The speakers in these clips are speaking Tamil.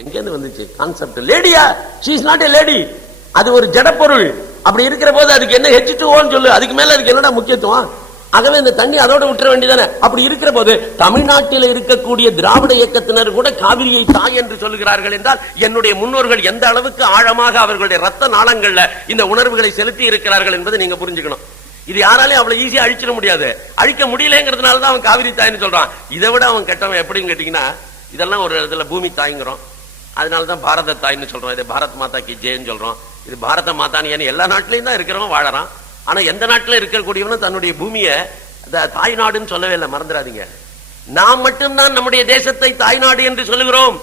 எங்க இருந்து வந்துச்சு concept? லேடியா? she is not a lady. அது ஒரு ஜட பொருள். அப்படி இருக்கிற போது அதுக்கு என்ன H2O சொல்லு, அதுக்கு மேல அதுக்கு என்னடா முக்கியத்துவம்? ஆகவே இந்த தண்ணி அதோட விட்டுற வேண்டியதானே. அப்படி இருக்கிற போது தமிழ்நாட்டில் இருக்கக்கூடிய திராவிட இயக்கத்தினர் கூட காவிரியை தாய் என்று சொல்லுகிறார்கள் என்றால் என்னுடைய முன்னோர்கள் எந்த அளவுக்கு ஆழமாக அவர்களுடைய ரத்த நாளங்கள்ல இந்த உணர்வுகளை செலுத்தி இருக்கிறார்கள் என்பதை நீங்க புரிஞ்சுக்கணும். இது யாராலையும் அவ்வளவு ஈஸியா அழிச்சிட முடியாது. அழிக்க முடியலங்கிறதுனாலதான் அவன் காவிரி தாய்ன்னு சொல்றான். இதை விட அவன் கெட்டவன் எப்படின்னு கேட்டீங்கன்னா, இதெல்லாம் ஒரு இடத்துல பூமி தாய்ங்கிறோம், அதனாலதான் பாரத தாய்ன்னு சொல்றோம். இது பாரத் மாதா கி ஜெயன்னு சொல்றோம். இது பாரத மாதான்னு எல்லா நாட்டிலையும் தான் இருக்கிறவன் வாழறான். ஆனா எந்த நாட்டில் இருக்கக்கூடியவனும் தன்னுடைய பூமியை தாய் நாடுன்னு சொல்லவே இல்லை, மறந்துடாதீங்க. நாம் மட்டும்தான் நம்முடைய தேசத்தை தாய்நாடு என்று சொல்லுகிறோம்.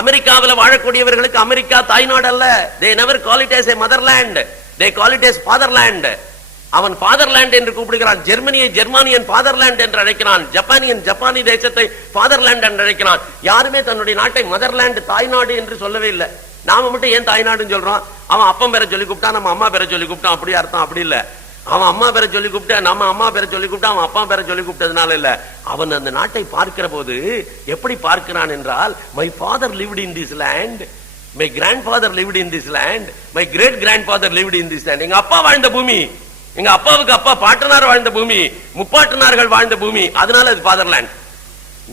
அமெரிக்காவில் வாழக்கூடியவர்களுக்கு அமெரிக்கா தாய்நாடு அல்ல. they never call it as a motherland, they call it as fatherland. அவன் ஃபாதர்லேண்ட் என்று கூப்பிடுகிறான். ஜெர்மனியை ஜெர்மானியன் ஃபாதர்லேண்ட் என்று அழைக்கிறான். ஜப்பானியன் ஜப்பானி தேசத்தை ஃபாதர்லேண்ட் என்று அழைக்கிறான். யாருமே தன்னுடைய நாட்டை மதர்லேண்ட் தாய்நாடு என்று சொல்லவே இல்லை. நாம மட்டும் ஏன் தாய்நாடுன்னு சொல்றோம்? அவன் அப்பன் பேரை சொல்லி கூப்பிட்டா, நம்ம அம்மா பேரை சொல்லி கூப்பிட்டான், அப்படி அர்த்தம். அப்படி இல்ல. அவன் அம்மா பேரை சொல்லி கூப்பிட்டா, நம்ம அம்மா பேரை சொல்லி கூப்பிட்டா, அவன் அப்பா பேரை சொல்லி கூப்பிட்டதுனால இல்ல. அவன் அந்த நாட்டை பார்க்கிற போது எப்படி பார்க்கிறான் என்றால், my father lived in this land, my grandfather lived in this land, my great grandfather lived in this land. எங்க அப்பா வாழ்ந்த பூமி, எங்க அப்பாவுக்கு அப்பா பாட்டனார் வாழ்ந்த பூமி, முப்பாட்டனார்கள் வாழ்ந்த பூமி, அதனால அது ஃபாதர்லேண்ட்.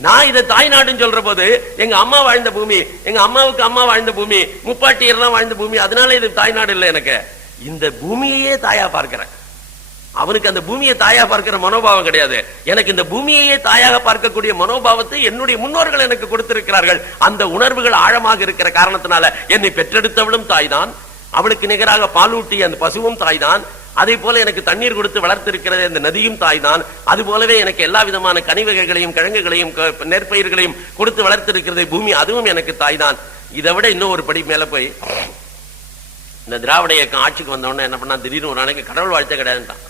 நான் இதை தாய்நாடுன்னு சொல்ற போது எங்க அம்மா வாழ்ந்த பூமி, எங்க அம்மாவுக்கு அம்மா வாழ்ந்த பூமி, முப்பாட்டியர்லாம் வாழ்ந்த பூமி, அதனால இது தாய்நாடு இல்லை. எனக்கு இந்த பூமியையே தாயா பார்க்கிறேன். அவனுக்கு அந்த பூமியை தாயா பார்க்கிற மனோபாவம் கிடையாது. எனக்கு இந்த பூமியையே தாயாக பார்க்கக்கூடிய மனோபாவத்தை என்னுடைய முன்னோர்கள் எனக்கு கொடுத்திருக்கிறார்கள். அந்த உணர்வுகள் ஆழமாக இருக்கிற காரணத்தினால என்னை பெற்றெடுத்தவளும் தாய்தான், அவளுக்கு நிகராக பாலூட்டிய அந்த பசுவும் தாய்தான், அதே போல எனக்கு தண்ணீர் கொடுத்து வளர்த்திருக்கிறது அந்த நதியும் தாய்தான், அது போலவே எனக்கு எல்லா விதமான கனிவகைகளையும் கிழங்குகளையும் நெற்பயிர்களையும் கொடுத்து வளர்த்திருக்கிறது பூமி, அதுவும் எனக்கு தாய்தான். இதை விட இன்னும் ஒரு படி மேல போய் இந்த திராவிட இயக்கம் ஆட்சிக்கு வந்தவொடனே என்ன பண்ணா, திடீர்னு ஒரு நாளைக்கு கடவுள் வாழ்த்து கிடையாதுட்டான்.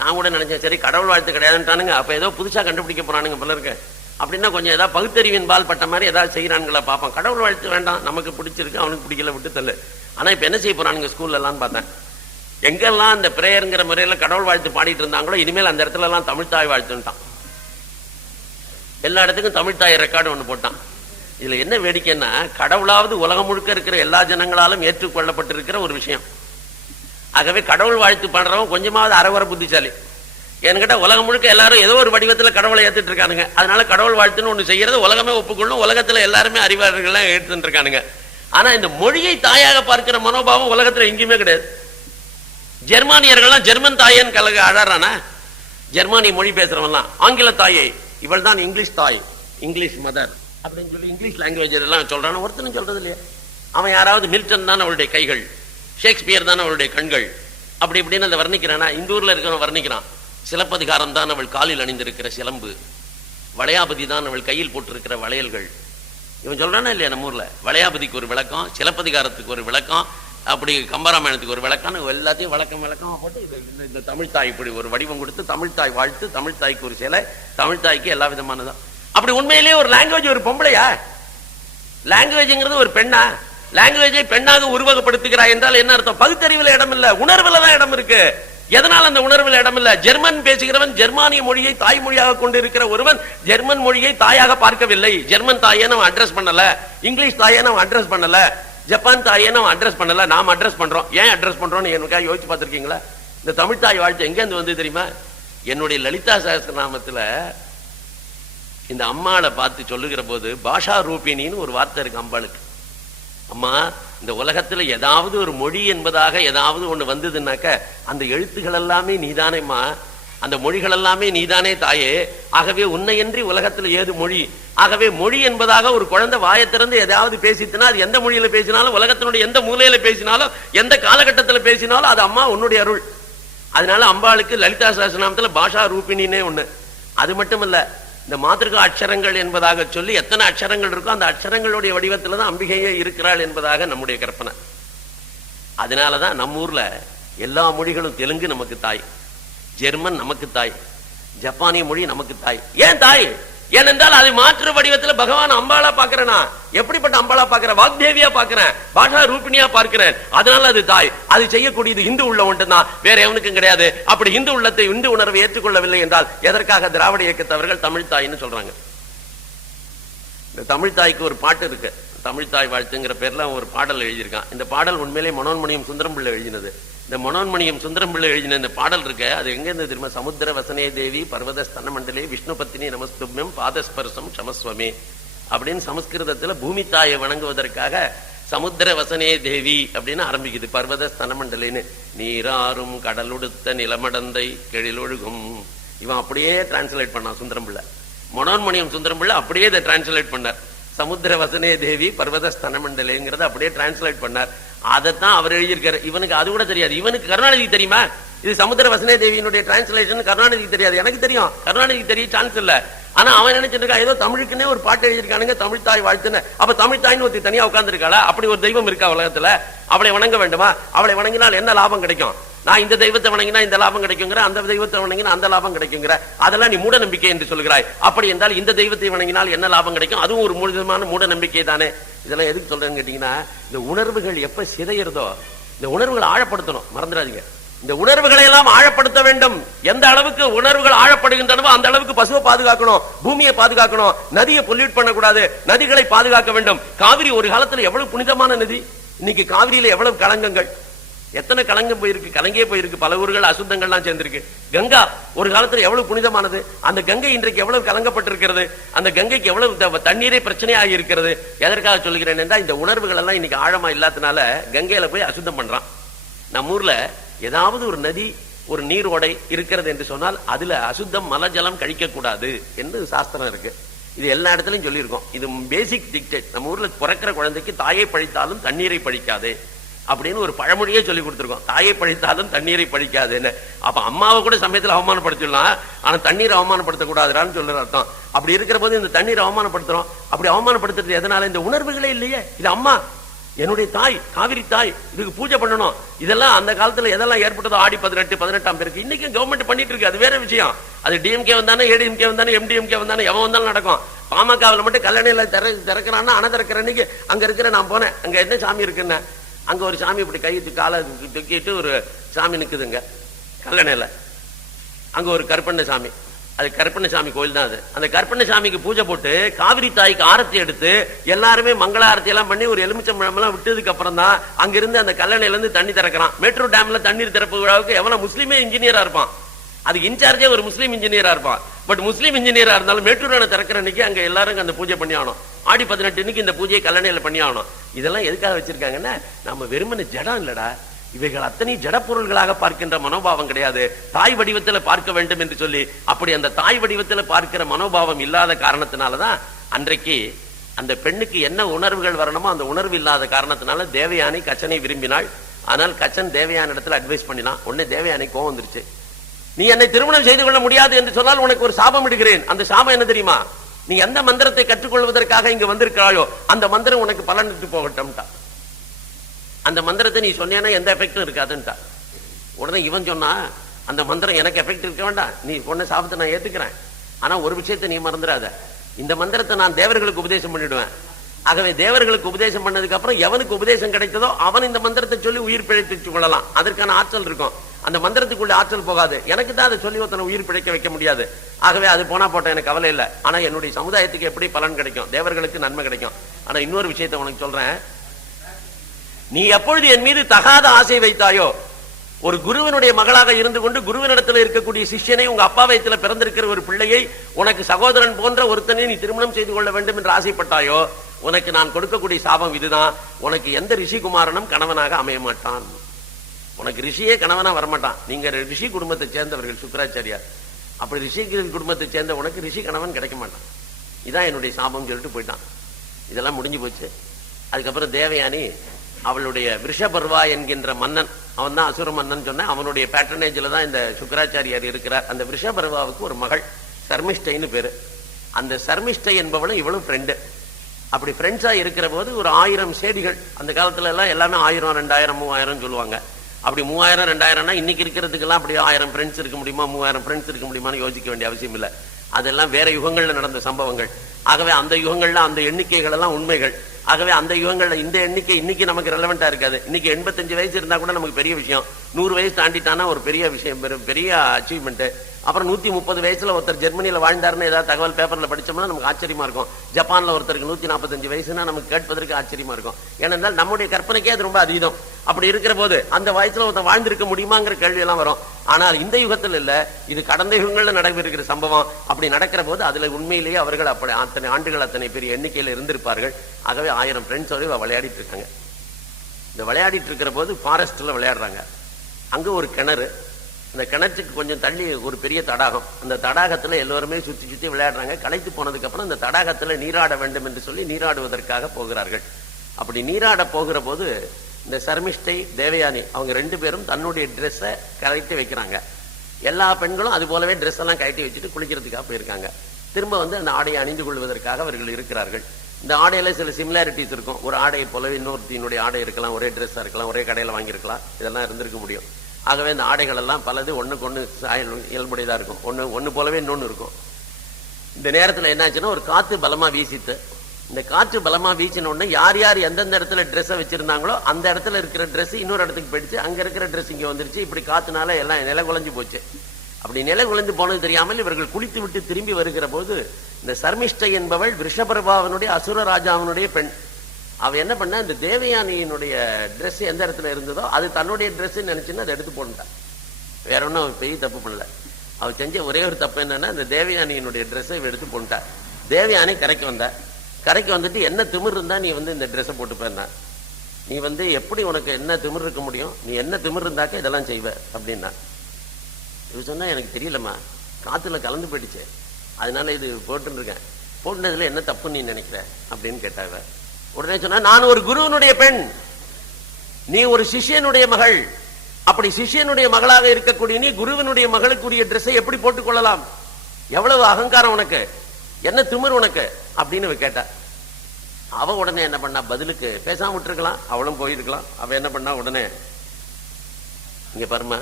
நான் கூட நினைச்சேன், சரி கடவுள் வாழ்த்து கிடையாதுட்டானுங்க, அப்ப ஏதோ புதுசா கண்டுபிடிக்க போறானுங்க போல இருக்கு. அப்படின்னா கொஞ்சம் ஏதாவது பகுத்தறிவின் பால் பட்ட மாதிரி ஏதாவது செய்யறானுங்களா பார்ப்போம். கடவுள் வாழ்த்து வேண்டாம், நமக்கு பிடிச்சிருக்கு, அவனுக்கு பிடிக்கல, விட்டு தள்ளு. ஆனா இப்ப என்ன செய்ய போறானுங்க ஸ்கூல்ல எல்லாம் பார்த்தேன், எங்கெல்லாம் இந்த பிரேயருங்கிற முறையில கடவுள் வாழ்த்து பாடிட்டு இருந்தாங்களோ இனிமேல் அந்த இடத்துல எல்லாம் தமிழ் தாய் வாழ்த்துட்டான். எல்லா இடத்துக்கும் தமிழ் தாய் ரெக்கார்டு ஒண்ணு போட்டான். இதுல என்ன வேடிக்கைன்னா, கடவுளாவது உலகம் முழுக்க இருக்கிற எல்லா ஜனங்களாலும் ஏற்றுக்கொள்ளப்பட்டிருக்கிற ஒரு விஷயம். ஆகவே கடவுள் வாழ்த்து பண்றவன் கொஞ்சமாவது அறவர புத்திசாலி. என்கிட்ட உலகம் முழுக்க எல்லாரும் ஏதோ ஒரு வடிவத்துல கடவுளை ஏத்துட்டு இருக்கானுங்க. அதனால கடவுள் வாழ்த்துன்னு ஒண்ணு செய்யறது உலகமே ஒப்புக்கொள்ளும், உலகத்துல எல்லாருமே அறிவாளர்கள் ஏற்றுட்டு இருக்கானுங்க. ஆனா இந்த மொழியை தாயாக பார்க்கிற மனோபாவம் உலகத்துல எங்கேயுமே கிடையாது. ஜெர்மானியர்கள்லாம் ஜெர்மன் தாயன் கலக அழறானா, ஜெர்மானிய மொழி பேசுறவன்லாம் ஆங்கில தாயை, இவள் தான் இங்கிலீஷ் தாய், இங்கிலீஷ் மதர் அப்படின்னு சொல்லி இங்கிலீஷ் லாங்குவேஜ் எல்லாம் சொல்றான். ஒருத்தனும் சொல்றது இல்லையா? அவன் யாராவது மில்டன் தான் அவருடைய கைகள், ஷேக்ஸ்பியர் தான் அவருடைய கண்கள், அப்படி இப்படின்னு அதை வர்ணிக்கிறானா? இந்த ஊர்ல இருக்கிறவன் வர்ணிக்கிறான், சிலப்பதிகாரம் தான் அவள் காலில் அணிந்திருக்கிற சிலம்பு, வளையாபதி தான் அவள் கையில் போட்டிருக்கிற வளையல்கள். இவன் சொல்றானா இல்லையா? நம்ம ஊர்ல வளையாபதிக்கு ஒரு விளக்கம், சிலப்பதிகாரத்துக்கு ஒரு விளக்கம், அப்படி கம்பராமாயணத்துக்கு ஒரு விளக்கம், எல்லாத்தையும் விளக்கம் போட்டு இந்த தமிழ் தாய் இப்படி ஒரு வடிவம் கொடுத்து தமிழ் தாய் வாழ்த்து, தமிழ் தாய்க்கு ஒரு சிலை, தமிழ் தாய்க்கு எல்லா விதமானதான். அப்படி உண்மையிலேயே ஒரு லாங்குவேஜ் ஒரு பொம்பளையா? லாங்குவேஜ்ங்கிறது ஒரு பெண்ணா? லாங்குவேஜை பெண்ணாக உருவகப்படுத்துகிறாய் என்றால் என்ன அர்த்தம்? பகுத்தறிவுல இடம் இல்ல, உணர்வுல தான் இடம் இருக்கு. எதனால் அந்த உணர்வில் இடம் இல்ல? ஜெர்மன் பேசுகிறவன், ஜெர்மானிய மொழியை தாய்மொழியாக கொண்டு இருக்கிற ஒருவன் ஜெர்மன் மொழியை தாயாக பார்க்கவில்லை. ஜெர்மன் தாயை நம்ம அட்ரஸ் பண்ணல, இங்கிலீஷ் தாயை நம்ம அட்ரஸ் பண்ணல, ஜப்பான் தாயை நம்ம அட்ரஸ் பண்ணல, நாம அட்ரஸ் பண்றோம். ஏன் அட்ரஸ் பண்றோம்னு எனக்கா யோசிச்சு பார்த்திருக்கீங்களா? இந்த தமிழ் தாய் வாழ்த்து எங்க இருந்து வந்து தெரியுமா? என்னுடைய லலிதா சஹஸ்ரநாமத்துல இந்த அம்மாளை பார்த்து சொல்லுகிற போது பாஷா ரூபிணின்னு ஒரு வார்த்தை இருக்கு அம்பாளுக்கு. அம்மா, இந்த உலகத்துல ஏதாவது ஒரு மொழி என்பதாக ஏதாவது ஒண்ணு வந்ததுன்னாக்க அந்த எழுத்துக்கள் எல்லாமே நீதானேம்மா, அந்த மொழிகள் எல்லாமே நீதானே தாயே. ஆகவே உன்னையன்றி உலகத்துல ஏது மொழி? ஆகவே மொழி என்பதாக ஒரு குழந்தை வாயை திறந்து எதாவது பேசிட்டுனா, அது எந்த மொழியில பேசினாலும், உலகத்தினுடைய எந்த மூலையில பேசினாலும், எந்த காலகட்டத்தில் பேசினாலும் அது அம்மா உன்னுடைய அருள். அதனால அம்பாளுக்கு லலிதா சஹஸ்ரநாமத்துல பாஷா ரூபிணினே ஒண்ணு. அது மட்டும் இல்ல, இந்த மாதிருகா அக்ஷரங்கள் என்பதாக சொல்லி எத்தனை அக்ஷரங்கள் இருக்கோ அந்த அக்ஷரங்களுடைய வடிவத்துல தான் அம்பிகையே இருக்கிறாள் என்பதாக நம்முடைய கற்பனை. அதனாலதான் நம்ம ஊர்ல எல்லா மொழிகளும், தெலுங்கு நமக்கு தாய், ஜெர்மன் நமக்கு தாய், ஜப்பானிய மொழி நமக்கு தாய். ஏன் தாய்? ஏனென்றால் அதை மாற்று வடிவத்துல பகவான் அம்பாளா பாக்குறேனா? எப்படிப்பட்ட அம்பாளா பாக்குற? வாக்தேவியா பாக்குறேன், பாஷா ரூபிணியா பார்க்கிறேன். அதனால அது தாய். அது செய்யக்கூடியது இந்து உள்ள ஒன்று தான், வேற எவனுக்கும் கிடையாது. அப்படி இந்து உள்ளத்தை, இந்து உணர்வை ஏற்றுக்கொள்ளவில்லை என்றால் எதற்காக திராவிட இயக்கத்தவர்கள் தமிழ் தாய்ன்னு சொல்றாங்க? இந்த தமிழ் தாய்க்கு ஒரு பாட்டு இருக்கு, தமிழ்த்தாய் வாழ்த்துங்கிற பேர்ல ஒரு பாடல் எழுதியிருக்கான். இந்த பாடல் உண்மையிலே மனோன்மணியம் சுந்தரம் பிள்ளை எழுதினது. இந்த மனோன்மணியம் சுந்தரம் பிள்ளை எழுதின இந்த பாடல் இருக்க, அது எங்க இருந்து தெரியுமா? சமுத்திர வசனே தேவி பர்வத ஸ்தன மண்டலே விஷ்ணு பத்தினி நமஸ்துப்யம் பாதஸ்பர்சம் சமஸ்வமே அப்படின்னு சமஸ்கிருதத்துல பூமி தாயை வணங்குவதற்காக சமுத்திர வசனே தேவி அப்படின்னு ஆரம்பிக்குது. பர்வத ஸ்தனமண்டலின்னு நீராறும் கடலுடுத்த நிலமடந்தை கெழிலொழுகும். இவன் அப்படியே டிரான்ஸ்லேட் பண்ணான் சுந்தரம் பிள்ளை. மனோன்மணியம் சுந்தரம் பிள்ளை அப்படியே இதை டிரான்ஸ்லேட் பண்ணார். சமுத்திர வசனே தேவி பர்வத ஸ்தனமண்டலேங்கிறத அப்படியே டிரான்ஸ்லேட் பண்ணார். அதைத்தான் அவர் எழுதியிருக்காரு. இவனுக்கு அது கூட தெரியாது. இவனுக்கு கருணாநிதி தெரியுமா? இது சமுத்திர வசனே தேவியினுடைய டிரான்ஸ்லேஷன் கருணாநிதிக்கு தெரியாது. எனக்கு தெரியும், கருணாநிதிக்கு தெரிய சான்ஸ் இல்ல. ஆனா அவன் நினைச்சிட்டு இருக்கா ஏதோ தமிழுக்குன்னே ஒரு பாட்டு எழுதியிருக்கானுங்க தமிழ் தாய் வாழ்த்துன்னு. அப்ப தமிழ் தாய்னு ஒருத்தி தனியா உட்கார்ந்து இருக்காளா? அப்படி ஒரு தெய்வம் இருக்கா உலகத்துல? அவளை வணங்க வேண்டுமா? அவளை வணங்கினால் என்ன லாபம் கிடைக்கும்? நான் இந்த தெய்வத்தை வணங்கினா இந்த லாபம் கிடைக்குங்கிற, அந்த தெய்வத்தை வணங்கினா அந்த லாபம் கிடைக்குங்கிற, அதெல்லாம் நீ மூட நம்பிக்கை என்று சொல்கிறாய். அப்படி என்றால் இந்த தெய்வத்தை வணங்கினால் என்ன லாபம் கிடைக்கும்? அதுவும் ஒரு முழுமையான மூட நம்பிக்கை தானே. இதெல்லாம் எதுக்கு சொல்றேன்னு கேட்டீங்கன்னா, இந்த உணர்வுகள் எப்ப சிதையிறதோ இந்த உணர்வுகளை ஆழப்படுத்தணும். மறந்துடாதீங்க, இந்த உணர்வுகளை எல்லாம் ஆழப்படுத்த வேண்டும். எந்த அளவுக்கு உணர்வுகள் ஆழப்படுகின்றனவோ அந்த அளவுக்கு பசுவை பாதுகாக்கணும், பூமியை பாதுகாக்கணும், நதியை பொல்யூட் பண்ணக்கூடாது, நதிகளை பாதுகாக்க வேண்டும். காவிரி ஒரு காலத்துல எவ்வளவு புனிதமான நதி, இன்னைக்கு காவிரியில எவ்வளவு களங்கங்கள், எத்தனை களங்கம் போயிருக்கு, கலங்கே போயிருக்கு, பல ஊர்கள் அசுத்தங்கள்லாம் சேர்ந்திருக்கு. கங்கா ஒரு காலத்துல எவ்வளவு புனிதமானது, அந்த கங்கை இன்றைக்கு எவ்வளவு கலங்கப்பட்டிருக்கிறது, அந்த கங்கைக்கு எவ்வளவு தண்ணீரே பிரச்சனையாக இருக்கிறது. எதற்காக சொல்கிறேன் என்றால், இந்த உணர்வுகள் எல்லாம் இன்னைக்கு ஆழமா இல்லாதனால கங்கையில போய் அசுத்தம் பண்றான். நம்ம ஊர்ல ஏதாவது ஒரு நதி ஒரு நீரோடை இருக்கிறது என்று சொன்னால் அதுல அசுத்தம் மலஜலம் கழிக்க கூடாது என்று சாஸ்திரம் இருக்கு. இது எல்லா இடத்துலயும் சொல்லியிருக்கோம். இது பேசிக் டிக்டேட். நம்ம ஊர்ல பிறக்கிற குழந்தைக்கு தாயை பழித்தாலும் தண்ணீரை பழிக்காதே அப்படின்னு ஒரு பழமொழியே சொல்லி கொடுத்துருக்கோம். தாயை பழித்தாலும் தண்ணீரை பழிக்காதுன்னு. அப்ப அம்மாவை கூட சமயத்தில் அவமானப்படுத்திடலாம், ஆனா தண்ணீரை அவமானப்படுத்தக்கூடாதுன்னு சொல்ற அர்த்தம். அப்படி இருக்கிற போது இந்த தண்ணீரை அவமானப்படுத்துறோம். அப்படி அவமானப்படுத்துறது எதனால? இந்த உணர்வுகளே இல்லையே. இது அம்மா, என்னுடைய தாய், காவிரி தாய், இதுக்கு பூஜை பண்ணணும். இதெல்லாம் அந்த காலத்துல எதெல்லாம் ஏற்பட்டதோ ஆடி 18 பேருக்கு இன்னைக்கு கவர்மெண்ட் பண்ணிட்டு இருக்கு. அது வேற விஷயம். அது டிஎம்கே வந்தானே, ஏடிஎம்கே வந்தானே, எம்டிஎம்கே வந்தானே, எவன் வந்தாலும் நடக்கும். பாமகவில் மட்டும் கல்லணையில திறக்கிறான்னா அணை திறக்கிற அன்னைக்கு அங்க இருக்கிற நான் போனேன். அங்க என்ன சாமி இருக்குன்னு, அங்க ஒரு சாமி இப்படி கைத்து காலை தூக்கிட்டு ஒரு சாமி நிக்குதுங்க கல்லணையில. அங்க ஒரு கருப்பண்ண சாமி, அது கருப்பண்ணசாமி கோயில் தான். அது அந்த கருப்பண்ணசாமிக்கு பூஜை போட்டு காவிரி தாய்க்கு ஆரத்தி எடுத்து எல்லாருமே மங்கள ஆரத்தி எல்லாம் பண்ணி ஒரு எலுமிச்சம்பழம் எல்லாம் விட்டதுக்கு அப்புறம் தான் அங்கிருந்து அந்த கல்லணையில இருந்து தண்ணி திறக்கிறான். மேட்ரோ டேம்ல தண்ணீர் திறப்பு விழாவுக்கு எவன முஸ்லீமே இன்ஜினியரா இருப்பான், அதுக்கு இன்சார்ஜே ஒரு முஸ்லீம் இன்ஜினியரா இருப்பான். பட் முஸ்லீம் இன்ஜினியரா இருந்தாலும் மேட்டூர் அணை திறக்கிற அன்னைக்கு அங்க எல்லாரும் அந்த பூஜை பண்ணி ஆகணும். ஆடி 18 இந்த பூஜையை கல்லணையில பண்ணி ஆகணும். இதெல்லாம் எதுக்காக வச்சிருக்காங்கன்னா, நம்ம வெறுமன ஜடம் இல்லடா, இவைகள் அத்தனை ஜடப்பொருள்களாக பார்க்கின்ற மனோபாவம் கிடையாது, தாய் வடிவத்தில் பார்க்க வேண்டும் என்று சொல்லி, அப்படி அந்த தாய் வடிவத்தில் பார்க்கிற மனோபாவம் இல்லாத காரணத்தினாலதான் அன்றைக்கு அந்த பெண்ணுக்கு என்ன உணர்வுகள் வரணுமோ அந்த உணர்வு இல்லாத காரணத்தினால தேவயானி கச்சனை விரும்பினாள். ஆனால் கச்சன் தேவயானி இடத்துல அட்வைஸ் பண்ணினான். உடனே தேவயானி கோவம் வந்துருச்சு. நீ என்னை திருமணம் செய்து கொள்ள முடியாது என்று சொன்னால் உனக்கு ஒரு சாபம் இடுகிறேன். அந்த சாபம் என்ன தெரியுமா? நீ எந்த மந்திரத்தை கற்றுக்கொள்வதற்காக இங்க வந்திருக்கிறாயோ அந்த மந்திரம் உனக்கு பலனிட்டு போகட்டும். அந்த மந்திரத்தை நீ சொன்னேன்னா எந்த எஃபெக்டும் இருக்காதுன்ட்டா. உடனே இவன் சொன்னா, அந்த மந்திரம் எனக்கு எஃபெக்ட் இருக்க வேண்டாம், நீ சொன்ன சாபத்தை நான் ஏத்துக்கிறேன், ஆனா ஒரு விஷயத்தை நீ மறந்துடாத, இந்த மந்திரத்தை நான் தேவர்களுக்கு உபதேசம் பண்ணிடுவேன். ஆகவே தேவர்களுக்கு உபதேசம் பண்ணதுக்கு அப்புறம் எவனுக்கு உபதேசம் கிடைத்ததோ அவன் இந்த மந்திரத்தை சொல்லி உயிர் பிழைத்து கொள்ளலாம். அதற்கான ஆற்றல் இருக்கும். அந்த மந்திரத்துக்குள்ள ஆற்றல் போகாது. எனக்கு தான் அதை சொல்லி ஒருத்தனை உயிர் பிழைக்க வைக்க முடியாது. ஆகவே அது போனா போட்ட எனக்கு கவலை இல்லை. ஆனா என்னுடைய சமுதாயத்துக்கு எப்படி பலன் கிடைக்கும், தேவர்களுக்கு நன்மை கிடைக்கும். ஆனா இன்னொரு விஷயத்தை உனக்கு சொல்றேன், நீ எப்பொழுது என் மீது தகாத ஆசை வைத்தாயோ, ஒரு குருவினுடைய மகளாக இருந்து கொண்டு குருவினிடத்தில் இருக்கக்கூடிய சிஷ்யனை, உங்க அப்பா வயத்துல பிறந்திருக்கிற ஒரு பிள்ளையை, உனக்கு சகோதரன் போன்ற ஒருத்தனை நீ திருமணம் செய்து கொள்ள வேண்டும் என்று ஆசைப்பட்டாயோ, உனக்கு நான் கொடுக்கக்கூடிய சாபம் இதுதான். உனக்கு எந்த ரிஷிகுமாரனும் கணவனாக அமைய மாட்டான். உனக்கு ரிஷியே கணவனா வரமாட்டான். நீங்க ரிஷி குடும்பத்தை சேர்ந்தவர்கள், சுக்கராச்சாரியார். அப்படி ரிஷி குடும்பத்தை சேர்ந்த உனக்கு ரிஷி கணவன் கிடைக்க மாட்டான். இதான் என்னுடைய சாபம் சொல்லிட்டு போயிட்டான். இதெல்லாம் முடிஞ்சு போச்சு. அதுக்கப்புறம் தேவயானி அவளுடைய விஷபர்வா என்கின்ற மன்னன், அவன் தான் அசுர மன்னன் சொன்ன, அவனுடைய பேட்டர்னேஜில் தான் இந்த சுக்கராச்சாரியார் இருக்கிறார். அந்த விஷபர்வாவுக்கு ஒரு மகள் சர்மிஷ்டைன்னு பேரு. அந்த சர்மிஷ்டை என்பவளும் இவளும் ஃப்ரெண்டு. அப்படி ஃப்ரெண்ட்ஸா இருக்கிற போது ஒரு 1000 சேடிகள், அந்த காலத்துல எல்லாம் எல்லாமே 1000, 2000, 3000 சொல்லுவாங்க. அப்படி 3000, 2000 இன்னைக்கு இருக்கிறதுக்கெல்லாம் அப்படி 1000 ஃப்ரெண்ட்ஸ் இருக்க முடியுமா, 3000 ஃப்ரெண்ட்ஸ் இருக்க முடியுமான்னு யோசிக்க வேண்டிய அவசியம் இல்லை. அதெல்லாம் வேற யுகங்கள்ல நடந்த சம்பவங்கள். ஆகவே அந்த யுகங்கள்ல அந்த எண்ணிக்கைகள் எல்லாம் உண்மைகள். ஆகவே அந்த யுகங்கள்ல இந்த எண்ணிக்கை இன்னைக்கு நமக்கு ரெலவெண்டா இருக்காது. இன்னைக்கு 85 வயசு இருந்தா கூட நமக்கு பெரிய விஷயம். 100 வயசு தாண்டிட்டானா ஒரு பெரிய விஷயம், பெரிய அச்சீவ்மெண்ட். அப்புறம் 130 வயசுல ஒருத்தர் ஜெர்மனியில வாழ்ந்தாருன்னு ஏதாவது தகவல் பேப்பர்ல படிச்சோம்னா நமக்கு ஆச்சரியமா இருக்கும். ஜப்பான்ல ஒருத்தருக்கு 145 வயசுன்னா நமக்கு கேட்பதற்கு ஆச்சரியமா இருக்கும். ஏனென்றால் நம்முடைய கற்பனைக்கே அது ரொம்ப அதீதம். அப்படி இருக்கிற போது அந்த வயசுல ஒருத்தர் வாழ்ந்திருக்க முடியுமாங்கிற கேள்வி எல்லாம் வரும். ஆனால் இந்த யுகத்தில் இல்ல, இது கடந்த யுகங்கள்ல நடைபெறுகிற சம்பவம். அப்படி நடக்கிற போது அதுல உண்மையிலேயே அவர்கள் அப்படி அத்தனை ஆண்டுகள் அத்தனை பெரிய எண்ணிக்கையில் இருந்திருப்பார்கள். ஆகவே 1000 ஃப்ரெண்ட்ஸோட விளையாடிட்டு இருக்காங்க. இந்த விளையாடிட்டு இருக்கிற போது ஃபாரஸ்ட்ல விளையாடுறாங்க. அங்க ஒரு கிணறு, அந்த கிணற்றுக்கு கொஞ்சம் தள்ளி ஒரு பெரிய தடாகம். அந்த தடாகத்துல எல்லோருமே சுற்றி சுற்றி விளையாடுறாங்க. களைத்து போனதுக்கு அப்புறம் அந்த தடாகத்துல நீராட வேண்டும் என்று சொல்லி நீராடுவதற்காக போகிறார்கள். அப்படி நீராட போகிற போது இந்த சர்மிஷ்டை, தேவயானி அவங்க 2 பேரும் தன்னுடைய ட்ரெஸ்ஸை கழட்டி வைக்கிறாங்க. எல்லா பெண்களும் அது போலவே ட்ரெஸ் எல்லாம் கழட்டி வச்சுட்டு குளிக்கிறதுக்காக போயிருக்காங்க. திரும்ப அந்த ஆடையை அணிந்து கொள்வதற்காக அவர்கள் இருக்கிறார்கள். இந்த ஆடையில சில சிமிலாரிட்டிஸ் இருக்கும். ஒரு ஆடையை போலவே இன்னொருத்தினுடைய ஆடை இருக்கலாம், ஒரே ட்ரெஸ்ஸா இருக்கலாம், ஒரே கடையில வாங்கியிருக்கலாம், இதெல்லாம் இருந்திருக்க முடியும். ஆகவே இந்த ஆடைகள் எல்லாம் பலது ஒண்ணுக்கு ஒண்ணு இயல்புடையதா இருக்கும். ஒண்ணு போலவே இன்னொன்னு இருக்கும். இந்த நேரத்துல என்னாச்சுன்னா ஒரு காத்து பலமா வீசிட்டு, இந்த காற்று பலமா வீசின உடனே யார் யார் எந்தெந்த இடத்துல ட்ரெஸ்ஸை வச்சிருந்தாங்களோ அந்த இடத்துல இருக்கிற ட்ரெஸ் இன்னொரு இடத்துக்கு போயிடுச்சு. அங்க இருக்கிற ட்ரெஸ் இங்க வந்துருச்சு. இப்படி காத்துனால எல்லாம் நிலை குலைஞ்சு போச்சு. அப்படி நிலை குலைஞ்சு போனது தெரியாமல் இவர்கள் குளித்து விட்டு திரும்பி வருகிற போது இந்த சர்மிஷ்டை என்பவள் ரிஷபர்பாவனுடைய அசுர ராஜாவினுடைய பெண். அவ என்ன பண்ண, இந்த தேவயானியினுடைய ட்ரெஸ் எந்த இடத்துல இருந்ததோ அது தன்னுடைய ட்ரெஸ் நினைச்சுன்னு அதை எடுத்து போட்டான். வேற ஒன்றும் அவன் பெரிய தப்பு பண்ணல. அவ செஞ்ச ஒரே ஒரு தப்பு என்னன்னா, இந்த தேவயானியினுடைய ட்ரெஸ்ஸை எடுத்து போட்டா. தேவயானி கரைக்கு வந்தா. கரைக்கு வந்துட்டு என்ன திமிர் இருந்தா நீ இந்த ட்ரெஸ்ஸை போட்டு போயிருந்தா, நீ எப்படி உனக்கு என்ன திமிர் இருக்க முடியும், நீ என்ன திமிர் இருந்தாக்க இதெல்லாம் செய்வ அப்படின்னா. இவ சொன்னா எனக்கு தெரியலம்மா, காத்துல கலந்து போயிடுச்சு, அதனால இது போட்டுன்னு இருக்கேன். போட்டுனதுல என்ன தப்பு நீ நினைக்கிற அப்படின்னு கேட்டாங்க. உடனே சொன்னா, நான் ஒரு குருவனுடைய பெண், நீ ஒரு சிஷ்யனுடைய மகள். அப்படி சிஷ்யனுடைய மகளாக இருக்கக்கூடிய நீ குருவனுடைய மகளுக்குரிய ட்ரெஸ்ஸை எப்படி போட்டுக் கொள்ளலாம்? எவ்வளவு அகங்காரம் உனக்கு, என்ன திமிர் உனக்கு அப்படின்னு கேட்டா. அவ உடனே என்ன பண்ணா, பதிலுக்கு பேசாம விட்டுருக்கலாம், அவளும் போயிருக்கலாம். அவ என்ன பண்ணா, உடனே இங்க பாருமா,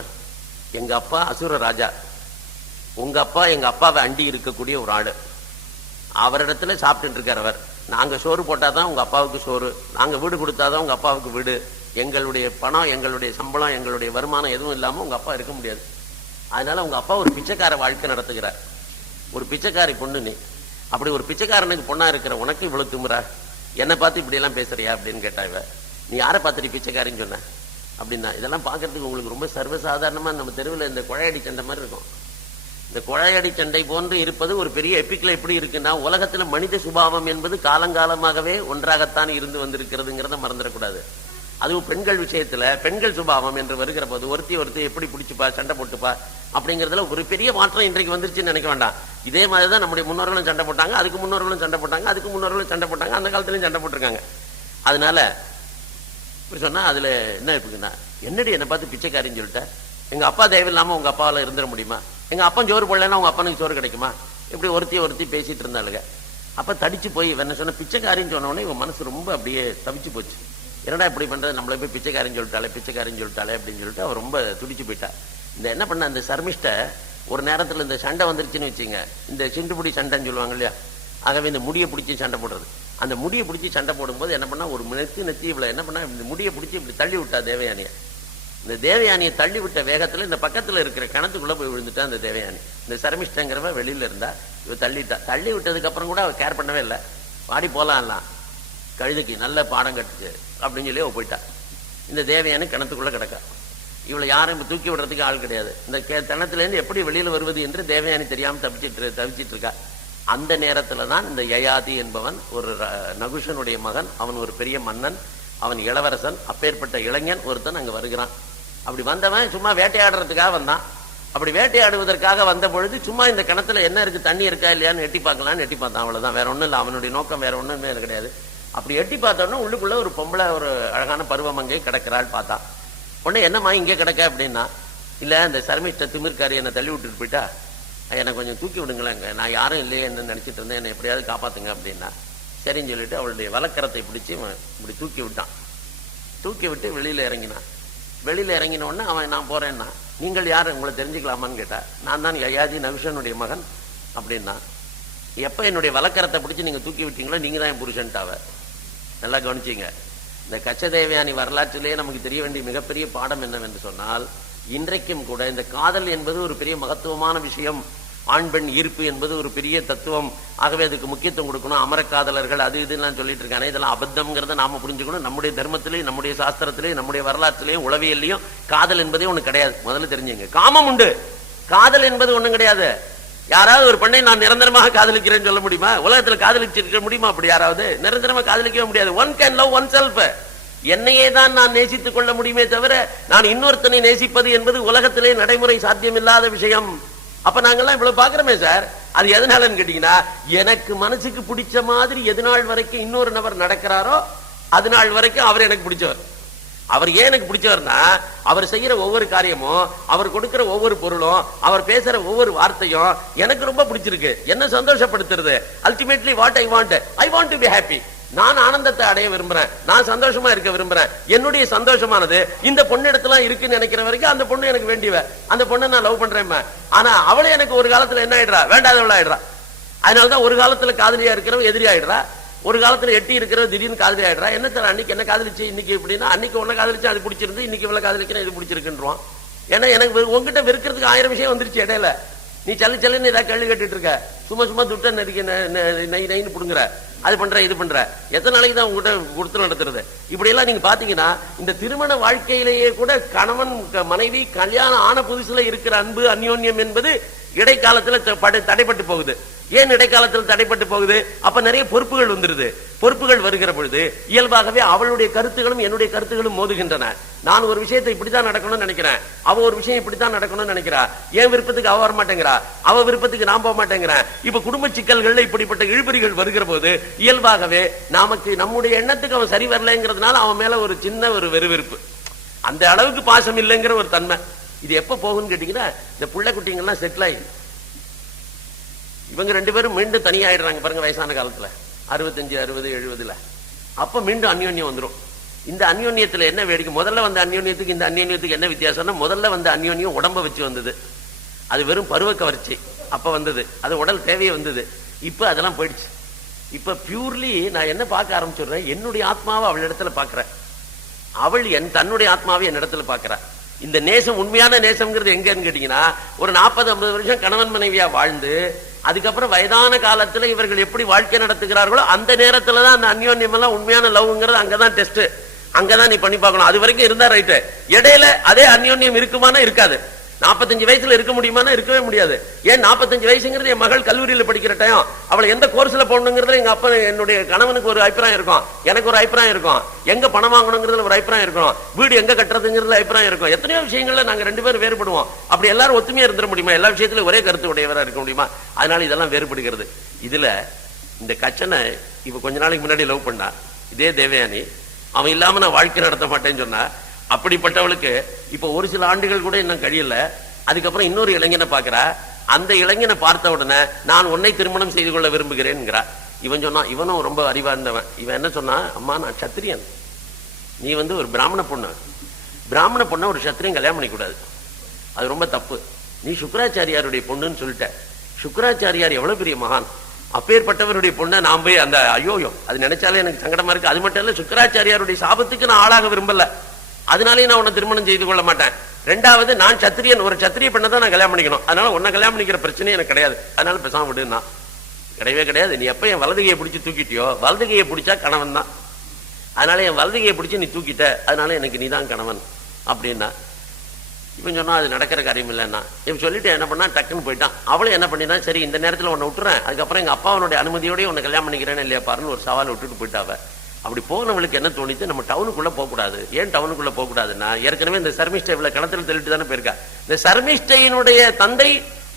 எங்க அப்பா அசுர ராஜா, உங்க அப்பா எங்க அப்பாவை அண்டி இருக்கக்கூடிய ஒரு ஆளு, அவரிடத்துல சாப்பிட்டு இருக்கார் அவர். நாங்க சோறு போட்டாதான் உங்க அப்பாவுக்கு சோறு, நாங்க வீடு கொடுத்தாதான் உங்க அப்பாவுக்கு வீடு. எங்களுடைய பணம், எங்களுடைய சம்பளம், எங்களுடைய வருமானம் எதுவும் இல்லாம உங்க அப்பா இருக்க முடியாது. அதனால உங்க அப்பா ஒரு பிச்சைக்கார வாழ்க்கை நடத்துகிறார். ஒரு பிச்சைக்காரி பொண்ணு நீ. அப்படி ஒரு பிச்சைக்காரனுக்கு பொண்ணா இருக்கிற உனக்கு இவ்வளவு திமிரா, என்னை பார்த்து இப்படி எல்லாம் பேசுறியா அப்படின்னு கேட்டா. இவ, நீ யாரை பார்த்துட்டு பிச்சைக்காரின்னு சொன்ன அப்படின்னா. இதெல்லாம் பாக்குறதுக்கு உங்களுக்கு ரொம்ப சர்வசாதாரணமா நம்ம தெருவில் இந்த கொழையடி சண்டை மாதிரி இருக்கும். இந்த கொழையடி சண்டை போன்று இருப்பது ஒரு பெரிய எப்பிக்ல எப்படி இருக்குன்னா, உலகத்துல மனித சுபாவம் என்பது காலங்காலமாகவே ஒன்றாகத்தான் இருந்து வந்திருக்கிறதுங்கிறத மறந்துடக்கூடாது. அதுவும் பெண்கள் விஷயத்துல பெண்கள் சுபாவம் என்று வருகிற போது ஒருத்தி எப்படி பிடிச்சுப்பா, சண்டை போட்டுப்பா அப்படிங்கறதுல ஒரு பெரிய மாற்றம் இன்றைக்கு வந்துருச்சுன்னு நினைக்க வேண்டாம். இதே மாதிரிதான் நம்முடைய முன்னோர்களும் சண்டை போட்டாங்க, அதுக்கு முன்னோர்களும் சண்டை போட்டாங்க, அதுக்கு முன்னோர்களும் சண்டை போட்டாங்க, அந்த காலத்திலயும் சண்டை போட்டிருக்காங்க. அதனால சொன்னா அதுல என்ன இருக்குன்னா, என்னடி என்னை பார்த்து பிச்சைக்காரின்னு சொல்லிட்ட, எங்க அப்பா தயவு இல்லாம உங்க அப்பாவால இருந்துட முடியுமா, எங்க அப்பன் சோறு போடலன்னா உங்க அப்பனுக்கு சோறு கிடைக்குமா, இப்படி ஒருத்தி பேசிட்டு இருந்தாளுங்க. அப்ப தடிச்சு போய் என்ன சொன்ன, பிச்சைக்காரின்னு சொன்ன உடனே இவன் மனசு ரொம்ப அப்படியே தவிச்சு போச்சு. என்னடா இப்படி பண்றது, நம்மளை போய் பிச்சைக்காரின்னு சொல்லிட்டாலே அப்படின்னு சொல்லிட்டு அவர் ரொம்ப துடிச்சு போயிட்டா. இந்த என்ன பண்ண, அந்த சர்மிஷ்ட ஒரு நேரத்துல இந்த சண்டை வந்துருச்சுன்னு வச்சுங்க, இந்த சிண்டுபிடி சண்டைன்னு சொல்லுவாங்க இல்லையா, ஆகவே இந்த முடியை பிடிச்சி சண்டை போடுறது. அந்த முடியை பிடிச்சி சண்டை போடும்போது என்ன பண்ணா, ஒரு நெத்தி இவ்வளவு என்ன பண்ணா, இந்த முடியை பிடிச்சி இப்படி தள்ளி விட்டா தேவயானிய. இந்த தேவயானியை தள்ளி விட்ட வேகத்துல இந்த பக்கத்துல இருக்கிற கிணத்துக்குள்ள போய் விழுந்துட்டா அந்த தேவயானி. இந்த சர்மிஷ்டங்கிறவ வெளியில இருந்தா, இவ தள்ளிட்டா. தள்ளி விட்டதுக்கு அப்புறம் கூட அவ கேர் பண்ணவே இல்லை. வாடி போலாம், கழுதைக்கு நல்ல பாடம் கட்டுச்சு அப்படின்னு சொல்லி அவ போயிட்டா. இந்த தேவயானி கிணத்துக்குள்ள கிடக்கா. இவளை யாரும் தூக்கி விடுறதுக்கு ஆள் கிடையாது. இந்த கிணத்துல இருந்து எப்படி வெளியில வருவது என்று தேவயானி தெரியாம தவிச்சிட்டு இருக்கா. அந்த நேரத்துல தான் இந்த யயாதி என்பவன் ஒரு நகுஷனுடைய மகன், அவன் ஒரு பெரிய மன்னன், அவன் இளவரசன், அப்பேற்பட்ட இளைஞன் ஒருத்தன் அங்க வருகிறான். அப்படி வந்தவன் சும்மா வேட்டையாடுறதுக்காக வந்தான். அப்படி வேட்டையாடுவதற்காக வந்த பொழுது சும்மா இந்த கிணத்துல என்ன இருக்கு, தண்ணி இருக்கா இல்லையான்னு எட்டி பார்க்கலான்னு எட்டி பார்த்தான். அவ்வளவுதான், வேற ஒண்ணும் இல்லை. அவனுடைய நோக்கம் வேற ஒண்ணுமே கிடையாது. அப்படி எட்டி பார்த்தோன்னா உள்ளுக்குள்ள ஒரு பொம்பளை, ஒரு அழகான பருவமங்கை கிடக்கிறாள். பார்த்தா உடனே என்னம்மா இங்கே கிடக்க அப்படின்னா, இல்ல இந்த சர்மிஷ்ட திமிர்காரி என்னை தள்ளி விட்டுட்டு போயிட்டா, என்னை கொஞ்சம் தூக்கி விடுங்களேங்க, நான் யாரும் இல்லையே என்ன நினைச்சிட்டு இருந்தேன், என்னை எப்படியாவது காப்பாத்துங்க அப்படின்னா. சரின்னு சொல்லிட்டு அவளுடைய வலக்கரத்தை பிடிச்சி இப்படி தூக்கி விட்டான். தூக்கி விட்டு வெளியில இறங்கினான். வெளியில இறங்கின உடனே அவன், நான் போறேன்னா, நீங்கள் யாரு, உங்களை தெரிஞ்சுக்கலாமான்னு கேட்டா. நான் தான் யயாதி நகுஷனுடைய மகன் அப்படின்னா. எப்ப என்னுடைய வலக்கரத்தை பிடிச்சி நீங்க தூக்கி விட்டீங்களோ நீங்க தான் என் புருஷன்ட்டாவ. நல்லா கவனிச்சிங்க. இந்த கச்சதேவயானி வரலாற்றிலேயே நமக்கு தெரிய வேண்டிய மிகப்பெரிய பாடம் என்னவென்று சொன்னால், இன்றைக்கும் கூட இந்த காதல் என்பது ஒரு பெரிய மகத்துவமான விஷயம். ஆண் பெண் ஈர்ப்பு என்பது ஒரு பெரிய தத்துவம். ஆகவே அதுக்கு முக்கியத்துவம் கொடுக்கணும். அமரக்காதலர்கள் அது இதுலாம் சொல்லிட்டு இருக்காங்க. இதெல்லாம் அபத்தம்ங்கிறத நாம புரிஞ்சுக்கணும். நம்முடைய தர்மத்திலேயும் நம்முடைய சாஸ்திரத்திலேயும் நம்முடைய வரலாற்றிலேயும் உளவியல்லையும் காதல் என்பதே ஒண்ணு கிடையாது. முதல்ல தெரிஞ்சுங்க. காமம் உண்டு, காதல் என்பது ஒண்ணும் கிடையாது. யாராவது ஒரு பெண்ணை நான் நிரந்தரமாக காதலிக்கிறேன்னு சொல்ல முடியுமா? உலகத்துல காதலிச்சிருக்க முடியுமா? அப்படி யாராவது நிரந்தரமா காதலிக்கவே முடியாது. One can love one self. என்னையே தான் நான் நேசித்துக் கொள்ள முடியுமே தவிர நான் இன்னொருத்தனை நேசிப்பது என்பது உலகத்திலே நடைமுறை சாத்தியமில்லாத விஷயம். அப்ப நாங்கெல்லாம் இவ்வளவு பாக்குறோமே சார், அது எதனாலன்னு கேட்டீங்கன்னா, எனக்கு மனசுக்கு பிடிச்ச மாதிரி எது நாள் வரைக்கும் இன்னொரு நபர் நடக்கிறாரோ அது நாள் வரைக்கும் அவர் எனக்கு பிடிச்சவர். அவர் ஏன் எனக்கு பிடிச்சவர்னா, அவர் செய்யற ஒவ்வொரு காரியமும், அவர் கொடுக்கிற ஒவ்வொரு பொருளும், அவர் பேசுற ஒவ்வொரு வார்த்தையும் எனக்கு ரொம்ப பிடிச்சிருக்கு, என்ன சந்தோஷப்படுத்துறது. Ultimately what I want to be happy. நான் ஆனந்தத்தை அடைய விரும்புறேன், நான் சந்தோஷமா இருக்க விரும்புறேன். என்னுடைய சந்தோஷமானது இந்த பொண்ணு இடத்துல இருக்குன்னு நினைக்கிற வரைக்கும் அந்த பொண்ணு எனக்கு வேண்டியவ, அந்த பொண்ணை நான் லவ் பண்றேன். ஆனா அவளே எனக்கு ஒரு காலத்துல என்ன ஆயிடுறா, வேண்டாதவளா ஆயிடுறா. அதனாலதான் ஒரு காலத்துல காதலியா இருக்கிறவ எதிரி ஆயிடுறா, ஒரு காலத்துல எட்டி இருக்கிறவ திடீர்னு காதலி ஆயிடுறா. என்ன தர அன்னைக்கு என்ன காதலிச்சு இன்னைக்கு இப்படின்னா, அன்னைக்கு ஒன்ன காதலிச்சு அது பிடிச்சிருந்து, இன்னைக்கு இவ்வளவு காதலிக்கிறேன் இது பிடிச்சிருக்குன்றான். ஏன்னா எனக்கு உங்ககிட்ட வெறுக்கிறதுக்கு 1000 விஷயம் வந்துருச்சு இடையில. நீ சல்லு சல்லுன்னு ஏதாவது கேள்வி கேட்டுட்டு இருக்க, சும்மா துட்ட நடிக்க நைன்னு புடுங்குற, அது பண்ற இது பண்ற. எத்தனை நாளைக்கு தான் உங்ககிட்ட கொடுத்து நடத்துறது? இப்படி எல்லாம் நீங்க பாத்தீங்கன்னா, இந்த திருமண வாழ்க்கையிலேயே கூட கணவன் மனைவி கல்யாணம் ஆன புதுசுல இருக்கிற அன்பு அந்யோன்யம் என்பது இடைக்காலத்துல தடைப்பட்டு போகுது. ஏன் இடைக்காலத்தில் தடைப்பட்டு போகுது? அப்ப நிறைய பொறுப்புகள் வந்துருது. பொறுப்புகள் வருகிற பொழுது இயல்பாகவே அவளுடைய கருத்துகளும் என்னுடைய கருத்துகளும் மோதுகின்றன. நான் ஒரு விஷயத்தை இப்படித்தான் நடக்கணும்னு நினைக்கிறேன், அவ ஒரு விஷயம் இப்படித்தான் நடக்கணும்னு நினைக்கிறா. என் விருப்பத்துக்கு அவ வர மாட்டேங்கிறா, அவ விருப்பத்துக்கு நான் போக மாட்டேங்கிறேன். இப்ப குடும்ப சிக்கல்கள் இப்படிப்பட்ட இழுபறிகள் வருகிற போது இயல்பாகவே நமக்கு நம்முடைய எண்ணத்துக்கு அவன் சரி வரலைங்கிறதுனால அவன் மேல ஒரு சின்ன ஒரு வெறுவிருப்பு, அந்த அளவுக்கு பாசம் இல்லைங்கிற ஒரு தன்மை. இது எப்ப போகும்னு கேட்டீங்கன்னா, இந்த புள்ள குட்டிங்கெல்லாம் செட்டில் ஆகி இவங்க 2 பேரும் மீண்டும் தனியாயிடுறாங்க பாருங்க, வயசான காலத்துல 65, 60, 70. அப்ப மீண்டும் அந்யோன்யம் வந்துடும். இந்த அந்யோன்யத்துல என்ன வேடிக்கை, முதல்ல வந்த அந்யோன்யத்துக்கு இந்த அந்யோன்யத்துக்கு என்ன வித்தியாசம்னா, முதல்ல வந்த அந்யோன்யம் உடம்ப வச்சு வந்தது, அது வெறும் பருவ கவர்ச்சி அப்ப வந்தது, அது உடல் தேவையே வந்தது. இப்ப அதெல்லாம் போயிடுச்சு. இப்ப பியூர்லி நான் என்ன பார்க்க ஆரம்பிச்சுடுறேன், என்னுடைய ஆத்மாவை அவள் இடத்துல பாக்குறேன், அவள் தன்னுடைய ஆத்மாவை என் இடத்துல பாக்குறா. இந்த நேசம், உண்மையான நேசம்ங்கிறது எங்கன்னு கேட்டீங்கன்னா, ஒரு 40-50 வருஷம் கணவன் மனைவியா வாழ்ந்து அதுக்கப்புறம் வயதான காலத்துல இவர்கள் எப்படி வாழ்க்கை நடத்துகிறார்களோ அந்த நேரத்துலதான் அந்த அந்யோன்யம் எல்லாம் உண்மையான லவ்ங்கிறது அங்கதான் டெஸ்ட், அங்கதான் நீ பண்ணி பார்க்கணும். அது வரைக்கும் இருந்தா ரைட்டு, இடையில அதே அந்யோன்யம் இருக்குமானா இருக்காது. 45 வயசுல இருக்க முடியுமானா இருக்கவே முடியாது. ஏன் 45 வயசுங்கிறது என் மகள் கல்லூரியில படிக்கிற டைம், அவளை எந்த கோர்ஸ்ல போடணுங்கிறதுல எங்க அப்பா என்னுடைய கணவனுக்கு ஒரு அபிப்பிராயம் இருக்கும், எனக்கு ஒரு அபிப்பிராயம் இருக்கும், எங்க பணம் வாங்கணுங்கிறதுல ஒரு அபிப்பிராயம் இருக்கும், வீடு எங்க கட்டுறதுங்கிறதுல அபிப்பிராயம் இருக்கும். எத்தனையோ விஷயங்கள்ல நாங்க 2 பேரும் வேறுபடுவோம். அப்படி எல்லாரும் ஒத்துமையா இருந்துட முடியுமா? எல்லா விஷயத்திலும் ஒரே கருத்து உடையவரா இருக்க முடியுமா? அதனால இதெல்லாம் வேறுபடுகிறது. இதுல இந்த கச்சனை இப்ப கொஞ்ச நாளைக்கு முன்னாடி லவ் பண்ணா இதே தேவயானி, அவன் இல்லாம நான் வாழ்க்கை நடத்த மாட்டேன்னு சொன்னா, அப்படிப்பட்டவளுக்கு இப்ப ஒரு சில ஆண்டுகள் கூட இன்னும் கழியல, அதுக்கப்புறம் இன்னொரு இளைஞனை பாக்குறா. அந்த இளைஞனை பார்த்த உடனே நான் உன்னை திருமணம் செய்து கொள்ள விரும்புகிறேன்ங்கிறா. இவன் சொன்னா, இவனும் ரொம்ப அறிவார்ந்தவன், இவன் என்ன சொன்னா, அம்மா நான் சத்திரியன், நீ ஒரு பிராமண பொண்ணு, பிராமண பொண்ணை ஒரு சத்திரியன் கல்யாணம் பண்ணிக்கூடாது, அது ரொம்ப தப்பு. நீ சுக்கராச்சாரியாருடைய பொண்ணுன்னு சொல்லிட்ட. சுக்கராச்சாரியார் எவ்வளவு பெரிய மகான், அப்பேற்பட்டவருடைய பொண்ணை நான் போய் அந்த ஐயோயோ அது நினைச்சாலே எனக்கு சங்கடமா இருக்கு. அது மட்டும் இல்ல, சுக்கராச்சாரியாருடைய சாபத்துக்கு நான் ஆளாக விரும்பல, அதனாலேயே நான் உன்னை திருமணம் செய்து கொள்ள மாட்டேன். 2வது, நான் சத்திரியன், ஒரு சத்திரிய பெண்ணை தான் நான் கல்யாணம் பண்ணிக்கணும், அதனால உன்னை கல்யாணம் பண்ணிக்கிற பிரச்சனை எனக்கு கிடையாது, அதனால பேசாம விடுனா. கிடையவே கிடையாது. நீ எப்ப என் வலதுகையை பிடிச்சி தூக்கிட்டியோ, வலதுகையை பிடிச்சா கணவன் தான், அதனால என் வலதுகையை பிடிச்சி நீ தூக்கிட்ட, அதனால எனக்கு நீ தான் கணவன் அப்படின்னா. இவன் சொன்னா அது நடக்கிற காரியம் இல்லைன்னா. இவன் சொல்லிட்டு என்ன பண்ணா, டக்குன்னு போயிட்டான். அவளும் என்ன பண்ணினா, சரி இந்த நேரத்தில் உன்னை விட்டுறேன், அதுக்கப்புறம் எங்க அப்பாவனுடைய அனுமதியோடய உன்னை கல்யாணம் பண்ணிக்கிறேன்னு இல்லையா பாருன்னு ஒரு சவால் விட்டுட்டு போயிட்டாவ. அப்படி போனவளுக்கு என்ன தோணித்து, நம்ம டவுனுக்குள்ள போகக்கூடாது. ஏன் டவுனுக்குள்ள போகக்கூடாதுன்னா, ஏற்கனவே இந்த சர்மிஷ்டைல கிணத்துல தள்ளிட்டு தானே போயிருக்கா. இந்த சர்மிஷ்டையினுடைய தந்தை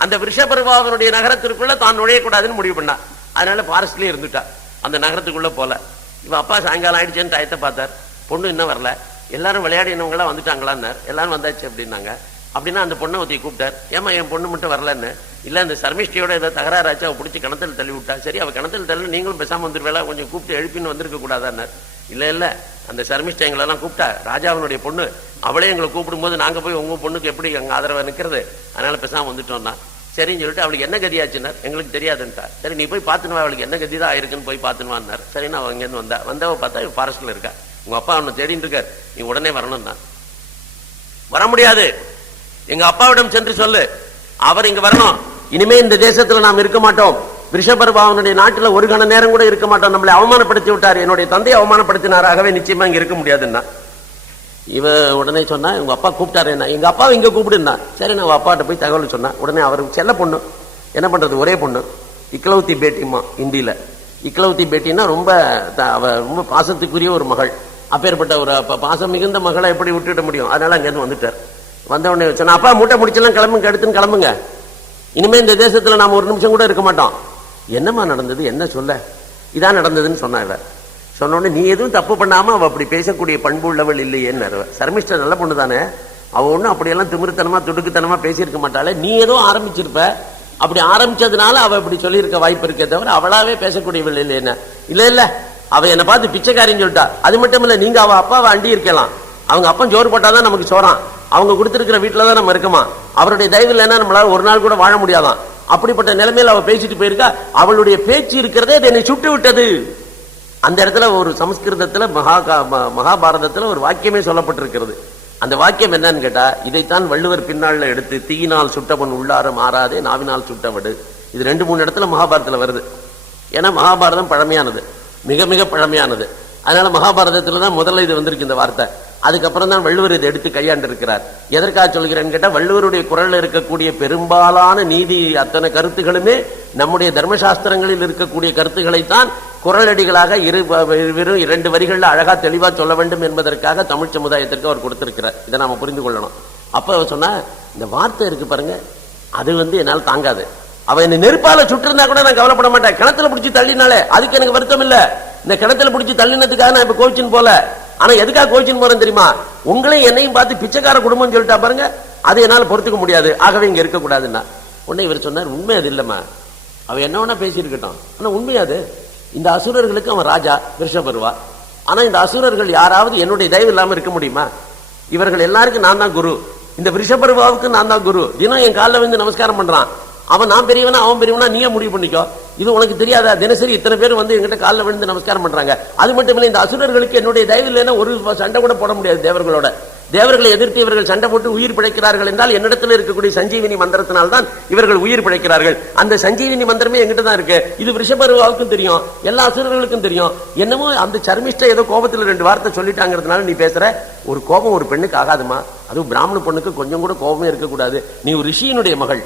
அந்த விஷபர்வாவனுடைய நகரத்திற்குள்ள தான் நுழையக்கூடாதுன்னு முடிவு பண்ணா. அதனால ஃபாரஸ்ட்லயே இருந்துட்டா, அந்த நகரத்துக்குள்ள போல. இவ அப்பா சாயங்காலம் ஆயிடுச்சேன்னு டயத்தை பார்த்தார், பொண்ணு இன்னும் வரல, எல்லாரும் விளையாடினவங்களா வந்துட்டாங்களான்னார். எல்லாரும் வந்தாச்சு அப்படின்னாங்க. அப்படின்னா அந்த பொண்ணை ஒருத்தி கூப்பிட்டார், ஏமா என் பொண்ணு மட்டும் வரலன்னு. இல்ல இந்த சர்மிஷ்டியோட ஏதோ தகராறாச்சு, அவ பிடிச்சி கிணத்துல தள்ளி விட்டா. சரி, அவ கிணத்துல தள்ளி நீங்களும் பேசாம வந்துருவேல, கொஞ்சம் கூப்பிட்டு எழுப்பின்னு வந்திருக்க கூடாதான்னார். இல்ல அந்த சர்மிஷ்டை எங்களெல்லாம் கூப்பிட்டா, ராஜாவனுடைய பொண்ணு, அவளே எங்களை கூப்பிடும் போது நாங்க போய் உங்க பொண்ணுக்கு எப்படி எங்க ஆதரவா நிக்கிறது, அதனால பேசாம வந்துட்டோம்னா. சரின்னு சொல்லிட்டு, அவளுக்கு என்ன கதியாச்சுன்னார். எங்களுக்கு தெரியாதுன்ட்டா. சரி நீ போய் பார்த்துனுவா, அவளுக்கு என்ன கதி தான் ஆயிருக்குன்னு போய் பார்த்துனுவான்னார். சரி நான் அங்கேருந்து வந்தவ பார்த்தா ஃபாரஸ்ட்ல இருக்கா. உங்க அப்பா அவனை தேடிட்டு இருக்கார், நீ உடனே வரணும்னா. வர முடியாது, எங்க அப்பாவிடம் சென்று சொல்லு, அவர் இங்க வரணும். இனிமே இந்த தேசத்துல நாம் இருக்க மாட்டோம். ரிஷபர்பாவனுடைய நாட்டில் ஒரு கண நேரம் கூட இருக்க மாட்டோம். நம்மளை அவமானப்படுத்தி விட்டார், என்னுடைய தந்தையை அவமானப்படுத்தினார், ஆகவே நிச்சயமா இங்க இருக்க முடியாதுன்னா. இவ உடனே சொன்னா, உங்க அப்பா கூப்பிட்டாரு என்ன, எங்க அப்பாவை இங்க கூப்பிடுனா. சரி, நான் அப்பாட்ட போய் தகவல் சொன்னா. உடனே அவருக்கு செல்ல பொண்ணு, என்ன பண்றது, ஒரே பொண்ணு, இக்லௌத்தி பேட்டிமா இந்தியில. இக்லௌத்தி பேட்டின்னா ரொம்ப ரொம்ப பாசத்துக்குரிய ஒரு மகள். அப்பேற்பட்ட ஒரு பாசம் மிகுந்த மகளை எப்படி விட்டுட முடியும்? அதனால அங்கேருந்து வந்துட்டார். வந்த உடனே சொன்னா, அப்பா மூட்டை முடிச்செல்லாம் கிளம்புங்க, எடுத்துன்னு கிளம்புங்க, இனிமே இந்த தேசத்துல நாம ஒரு நிமிஷம் கூட இருக்க மாட்டோம். என்னம்மா நடந்தது, என்ன சொல்ல? இதான் நடந்ததுன்னு சொன்னாங்க. சொன்ன உடனே, நீ எதுவும் தப்பு பண்ணாம அவ அப்படி பேசக்கூடிய பண்பு உள்ளவள் இல்லையேன்னு. சர்மிஷ்டர் நல்ல பொண்ணு தானே, அவ ஒன்றும் அப்படியெல்லாம் திமிருத்தனமா துடுக்குத்தனமா பேசியிருக்க மாட்டாளே, நீ ஏதோ ஆரம்பிச்சிருப்ப, அப்படி ஆரம்பிச்சதுனால அவ இப்படி சொல்லியிருக்க வாய்ப்பு இருக்கே தவிர அவளாவே பேசக்கூடியவள் இல்லைன்னு. இல்ல இல்ல, அவ என்னை பார்த்து பிச்சைக்காரின்னு சொல்லிட்டா. அது மட்டும் இல்ல, நீங்க அவ அப்பாவை அண்டி இருக்கலாம், அவங்க அப்பன் ஜோறு போட்டாதான் நமக்கு சோறான், அவங்க கொடுத்திருக்கிற வீட்டுல தான் நம்ம இருக்கமா, அவருடைய தயவு இல்லைன்னா நம்மளால ஒரு நாள் கூட வாழ முடியாதான். அப்படிப்பட்ட நிலைமையில அவ பேசிட்டு போயிருக்கா. அவளுடைய பேச்சு இருக்கிறதே என்னை சுட்டு விட்டது. அந்த இடத்துல ஒரு சமஸ்கிருதத்துல மகாபாரதத்துல ஒரு வாக்கியமே சொல்லப்பட்டிருக்கிறது. அந்த வாக்கியம் என்னன்னு கேட்டா, இதைத்தான் வள்ளுவர் பின்னால எடுத்து, தீயினால் சுட்டவன் உள்ளார மாறாதே நாவினால் சுட்டவடு. இது 2-3 இடத்துல மகாபாரதத்துல வருது. ஏன்னா மகாபாரதம் பழமையானது, மிக மிக பழமையானது. அதனால மகாபாரதத்துல தான் முதல்ல இது வந்திருக்கு இந்த வார்த்தை. அதுக்கப்புறம் தான் வள்ளுவர் இதை எடுத்து கையாண்டு இருக்கிறார். எதற்காக சொல்கிறேன்னு கேட்டா, வள்ளுவருடைய குரல்ல இருக்கக்கூடிய பெரும்பாலான நீதி அத்தனை கருத்துகளுமே நம்முடைய தர்மசாஸ்திரங்களில் இருக்கக்கூடிய கருத்துக்களைத்தான் குரலடிகளாக வெறும் 2 வரிகள்ல அழகா தெளிவா சொல்ல வேண்டும் என்பதற்காக தமிழ் சமுதாயத்திற்கு அவர் கொடுத்திருக்கிறார். இதை நாம புரிந்து கொள்ளணும். அப்ப சொன்னா, இந்த வார்த்தை இருக்கு பாருங்க, அது என்னால் தாங்காது. அவ என்ன நெருப்பால சுட்டிருந்தா கூட நான் கவலைப்பட மாட்டேன். கிணத்துல பிடிச்சி தள்ளினாலே அதுக்கு எனக்கு வருத்தம் இல்ல. இந்த கிணத்துல பிடிச்சி தள்ளினதுக்காக நான் இப்ப கோச்சின் போல. ஆனா எதுக்காக கோச்சின் போறேன் தெரியுமா? உங்களையும் என்னையும் பார்த்து பிச்சைக்கார குடும்பம் சொல்லிட்டா பாருங்க, அது என்னால பொறுத்துக்க முடியாது, ஆகவே இங்க இருக்க கூடாதுன்னா. உடனே இவர் சொன்னார், உண்மை அது இல்லம்மா, அவ என்ன வேணா பேசியிருக்கட்டும், ஆனா உண்மையாது, இந்த அசுரர்களுக்கு அவன் ராஜா ரிஷபர்வா. ஆனா இந்த அசுரர்கள் யாராவது என்னுடைய தயவு இல்லாம இருக்க முடியுமா? இவர்கள் எல்லாருக்கும் நான் தான் குரு, இந்த ரிஷபர்வாவுக்கு நான் தான் குரு. தினம் என் காலில் வந்து நமஸ்காரம் பண்றான். அவன் நான் பெரியவனா அவன் பெரியவனா நீயே முடிவு பண்ணிக்கோ. இது உனக்கு தெரியாதா? தினசரி இத்தனை பேர் வந்து எங்கிட்ட காலில் விழுந்து நமஸ்காரம் பண்றாங்க. அது மட்டும் இல்லை, இந்த அசுரர்களுக்கு என்னுடைய தயவு இல்லைன்னா ஒரு சண்டை கூட போட முடியாது தேவர்களோட. தேவர்களை எதிர்த்து இவர்கள் சண்டை போட்டு உயிர் பிழைக்கிறார்கள் என்றால் என்னிடத்தில் இருக்கக்கூடிய சஞ்சீவினி மந்திரத்தினால்தான் இவர்கள் உயிர் பிழைக்கிறார்கள். அந்த சஞ்சீவினி மந்திரமே எங்கிட்ட தான் இருக்கு. இது ரிஷபர்வாவுக்கும் தெரியும், எல்லா அசுரர்களுக்கும் தெரியும். என்னமோ அந்த சர்மிஷ்ட ஏதோ கோபத்தில் 2 வார்த்தை சொல்லிட்டாங்கிறதுனால நீ பேசுற. ஒரு கோபம் ஒரு பெண்ணுக்கு ஆகாதுமா, அதுவும் பிராமண பொண்ணுக்கு கொஞ்சம் கூட கோபமே இருக்கக்கூடாது. நீ ஒரு ரிஷியினுடைய மகள்,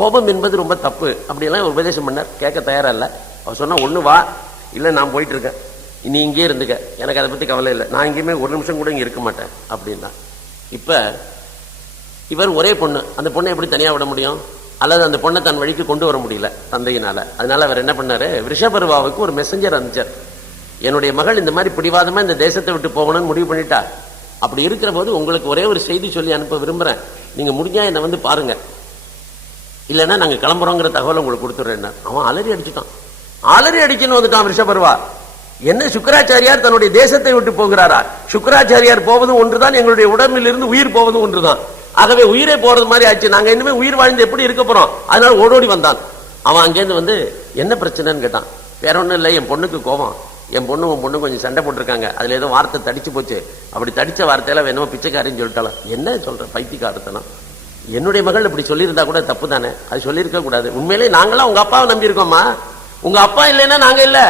கோபம் என்பது ரொம்ப தப்பு. அப்படியெல்லாம் உபதேசம் பண்ணார். கேட்க தயாரா இல்ல. அவர் சொன்னா, ஒண்ணு வா, இல்ல நான் போயிட்டு இருக்கேன், நீ இங்கே இருந்துக்க, எனக்கு அதை பத்தி கவலை இல்லை, நான் இங்கேயுமே ஒரு நிமிஷம் கூட இங்க இருக்க மாட்டேன் அப்படின்னா. இப்ப இவர் ஒரே பொண்ணு, அந்த பொண்ணை எப்படி தனியா விட முடியும்? அல்லது அந்த பொண்ணை தன் வழிக்கு கொண்டு வர முடியல தந்தையினால. அதனால அவர் என்ன பண்ணாரு, ரிஷபர்வாவுக்கு ஒரு மெசஞ்சர் அனுப்பிச்சார். என்னுடைய மகள் இந்த மாதிரி பிடிவாதமா இந்த தேசத்தை விட்டு போகணும்னு முடிவு பண்ணிட்டா. அப்படி இருக்கிற போது உங்களுக்கு ஒரே ஒரு செய்தி சொல்லி அனுப்ப விரும்புறேன், நீங்க முடிஞ்சா என்னை வந்து பாருங்க, இல்லைன்னா நாங்க கிளம்புறோங்கிற தகவலை உங்களுக்கு கொடுத்துட்றேன். அவன் அலறி அடிச்சுட்டான். அலறி அடிச்சுன்னு வந்துட்டான் ரிஷபர்வா. என்ன சுக்கராச்சாரியார் தன்னுடைய தேசத்தை விட்டு போகிறாரா? சுக்கராச்சாரியார் போவதும் ஒன்றுதான், எங்களுடைய உடம்பில் இருந்து உயிர் போவதும் ஒன்றுதான். ஆகவே உயிரே போறது மாதிரி ஆச்சு, நாங்க இனிமே உயிர் வாழ்ந்து எப்படி இருக்க போறோம்? அதனால ஓடோடி வந்தான். அவன் அங்கேருந்து வந்து என்ன பிரச்சனைன்னு கேட்டான். வேற ஒன்றும் இல்லை, என் பொண்ணுக்கு கோபம், என் பொண்ணு உன் பொண்ணு கொஞ்சம் சண்டை போட்டிருக்காங்க, அதுல ஏதோ வார்த்தை தடிச்சு போச்சு, அப்படி தடிச்ச வார்த்தையில வேணுமோ பிச்சைக்காரின்னு சொல்லிட்டாலும். என்ன சொல்ற பைத்தியக்காரத்தனம்? என்னுடைய மகள் இப்படி சொல்லியிருந்தா கூட தப்பு தானே, அது சொல்லியிருக்க கூடாது. உண்மையிலே நாங்களாம் உங்க அப்பாவை நம்பி இருக்கோமா? உங்க அப்பா இல்லைன்னா நாங்க இல்ல.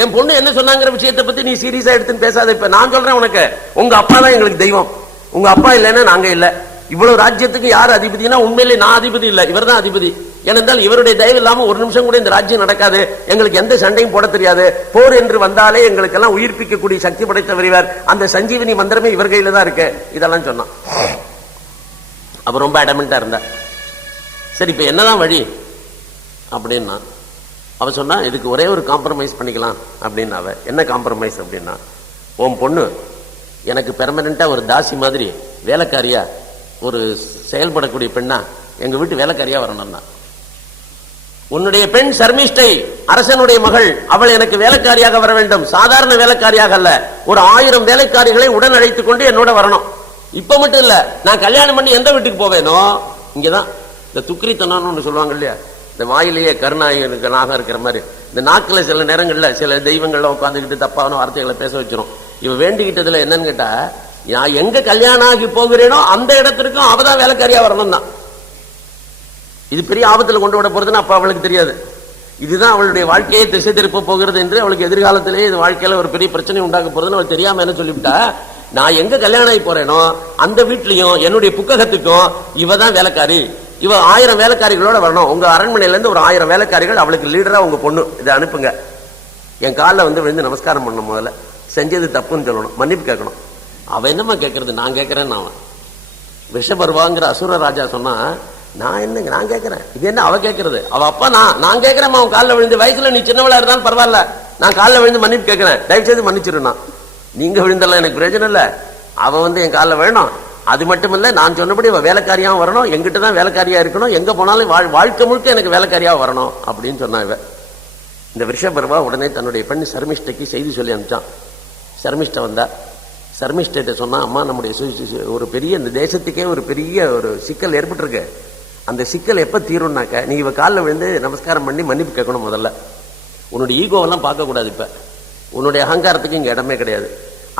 என் பொண்ணு என்ன சொன்னாங்கிற விஷயத்தை பத்தி நீ சீரியஸா எடுத்துன்னு பேசாத. இப்ப நான் சொல்றேன் உனக்கு, உங்க அப்பா தான் எங்களுக்கு தெய்வம், உங்க அப்பா இல்லைன்னா நாங்க இல்ல. இவ்வளவு ராஜ்யத்துக்கு யார் அதிபதினா உண்மையிலே நான் அதிபதி இல்ல, இவர் தான் அதிபதி. ஏனென்றால் இவருடைய தயவு இல்லாம ஒரு நிமிஷம் கூட இந்த ராஜ்யம் நடக்காது. எங்களுக்கு எந்த சண்டையும் போட தெரியாது. போர் என்று வந்தாலே எங்களுக்கெல்லாம் உயிர்ப்பிக்கக்கூடிய சக்தி படைத்தவர் இவர். அந்த சஞ்சீவினி மந்திரமே இவர் கையில தான் இருக்கு. இதெல்லாம் சொன்னான். அப்ப ரொம்ப அடமெண்டா இருந்தா. சரி, இப்ப என்னதான் வழி அப்படின்னா அவ சொன்னா, இதுக்கு ஒரே ஒரு காம்ப்ரமைஸ் பண்ணிக்கலாம் அப்படின்னு. அவ என்ன காம்ப்ரமைஸ் அப்படின்னா, உன் பொண்ணு எனக்கு பெர்மனண்டா ஒரு தாசி மாதிரி வேலைக்காரியா, ஒரு செயல்படக்கூடிய பெண்ணா எங்க வீட்டு வேலைக்காரியா வரணும்னா. உன்னுடைய பெண் சர்மிஷ்டை, அரசனுடைய மகள், அவள் எனக்கு வேலைக்காரியாக வர வேண்டும். சாதாரண வேலைக்காரியாக அல்ல, ஒரு 1000 வேலைக்காரிகளை உடன் அழைத்துக் கொண்டு என்னோட வரணும். இப்ப மட்டும் இல்ல, நான் கல்யாணம் பண்ணி எந்த வீட்டுக்கு போவேனோ இங்கதான். இந்த துக்கிரித்தனம்னு ஒண்ணு சொல்லுவாங்க இல்லையா, இந்த வாயிலேயே கருணாக இருக்கிற மாதிரி, இந்த நாக்குல சில நேரங்கள்ல சில தெய்வங்கள்ல உட்காந்துக்கிட்டு தப்பான வார்த்தைகளை பேச வச்சிரும். இவ வேண்டிக்கிட்டதுல என்னன்னு கேட்டா, நான் எங்க கல்யாணம் ஆகி போகிறேனோ அந்த இடத்திற்கும் அவதான் வேலைக்காரியா வரணும் தான். இது பெரிய ஆபத்துல கொண்டு விட போறதுன்னு அப்ப அவளுக்கு தெரியாது. இதுதான் அவளுடைய வாழ்க்கையை திசை திருப்ப போகிறது என்று அவளுக்கு எதிர்காலத்திலே இது வாழ்க்கையில ஒரு பெரிய பிரச்சனை உண்டாக்க போறதுன்னு அவள் தெரியாம என்ன சொல்லிவிட்டா, நான் எங்க கல்யாணம் ஆகி போறேனோ அந்த வீட்லயும் என்னுடைய புக்ககத்துக்கும் இவ தான் வேலைக்காரி, இவ 1000 வேலைக்காரிகளோட வரணும். உங்க அரண்மனையில இருந்து ஒரு 1000 வேலைக்காரிகள் அவளுக்கு லீடரா உங்க பொண்ணு இதை அனுப்புங்க. என் காலில் வந்து விழுந்து நமஸ்காரம் பண்ணணும், முதல்ல செஞ்சது தப்புன்னு சொல்லணும், மன்னிப்பு கேட்கணும். அவன் என்னமா கேட்கறது, நான் கேட்கறேன்னு அவன் விஷபர்வாங்கிற அசுர ராஜா சொன்னா, நான் என்னங்க நான் கேட்கறேன், இது என்ன அவ கேட்கறது, அவ அப்பா நான் கேட்கறேன், அவன் காலில் விழுந்து, வயசுல நீ சின்னவளா இருந்தாலும் பரவாயில்ல, நான் காலில் விழுந்து மன்னிப்பு கேட்கறேன், தயவு செய்து மன்னிச்சிருந்தா. நீங்க விழுந்தெல்லாம் எனக்கு பிரயோஜனம் இல்லை, அவ வந்து என் காலில் வேணும். அது மட்டும் இல்ல, நான் சொன்னபடி வேலைக்காரியாவும் வரணும், எங்கிட்ட தான் வேலைக்காரியா இருக்கணும், எங்க போனாலும் வாழ்க்கை முழுக்க எனக்கு வேலைக்காரியா வரணும் அப்படின்னு சொன்னா இவ. இந்த விஷபர்வா உடனே தன்னுடைய பெண் சர்மிஷ்டைக்கு செய்தி சொல்லி அனுப்பிச்சான். சர்மிஷ்டை வந்தா, சர்மிஷ்ட சொன்னா, அம்மா நம்முடைய ஒரு பெரிய இந்த தேசத்துக்கே ஒரு பெரிய ஒரு சிக்கல் ஏற்பட்டிருக்கு. அந்த சிக்கல் எப்ப தீரும்னாக்க, நீ இவ காலில் விழுந்து நமஸ்காரம் பண்ணி மன்னிப்பு கேட்கணும். முதல்ல உன்னுடைய ஈகோவெல்லாம் பார்க்க கூடாது, இப்ப உன்னுடைய அகங்காரத்துக்கு இங்க இடமே கிடையாது.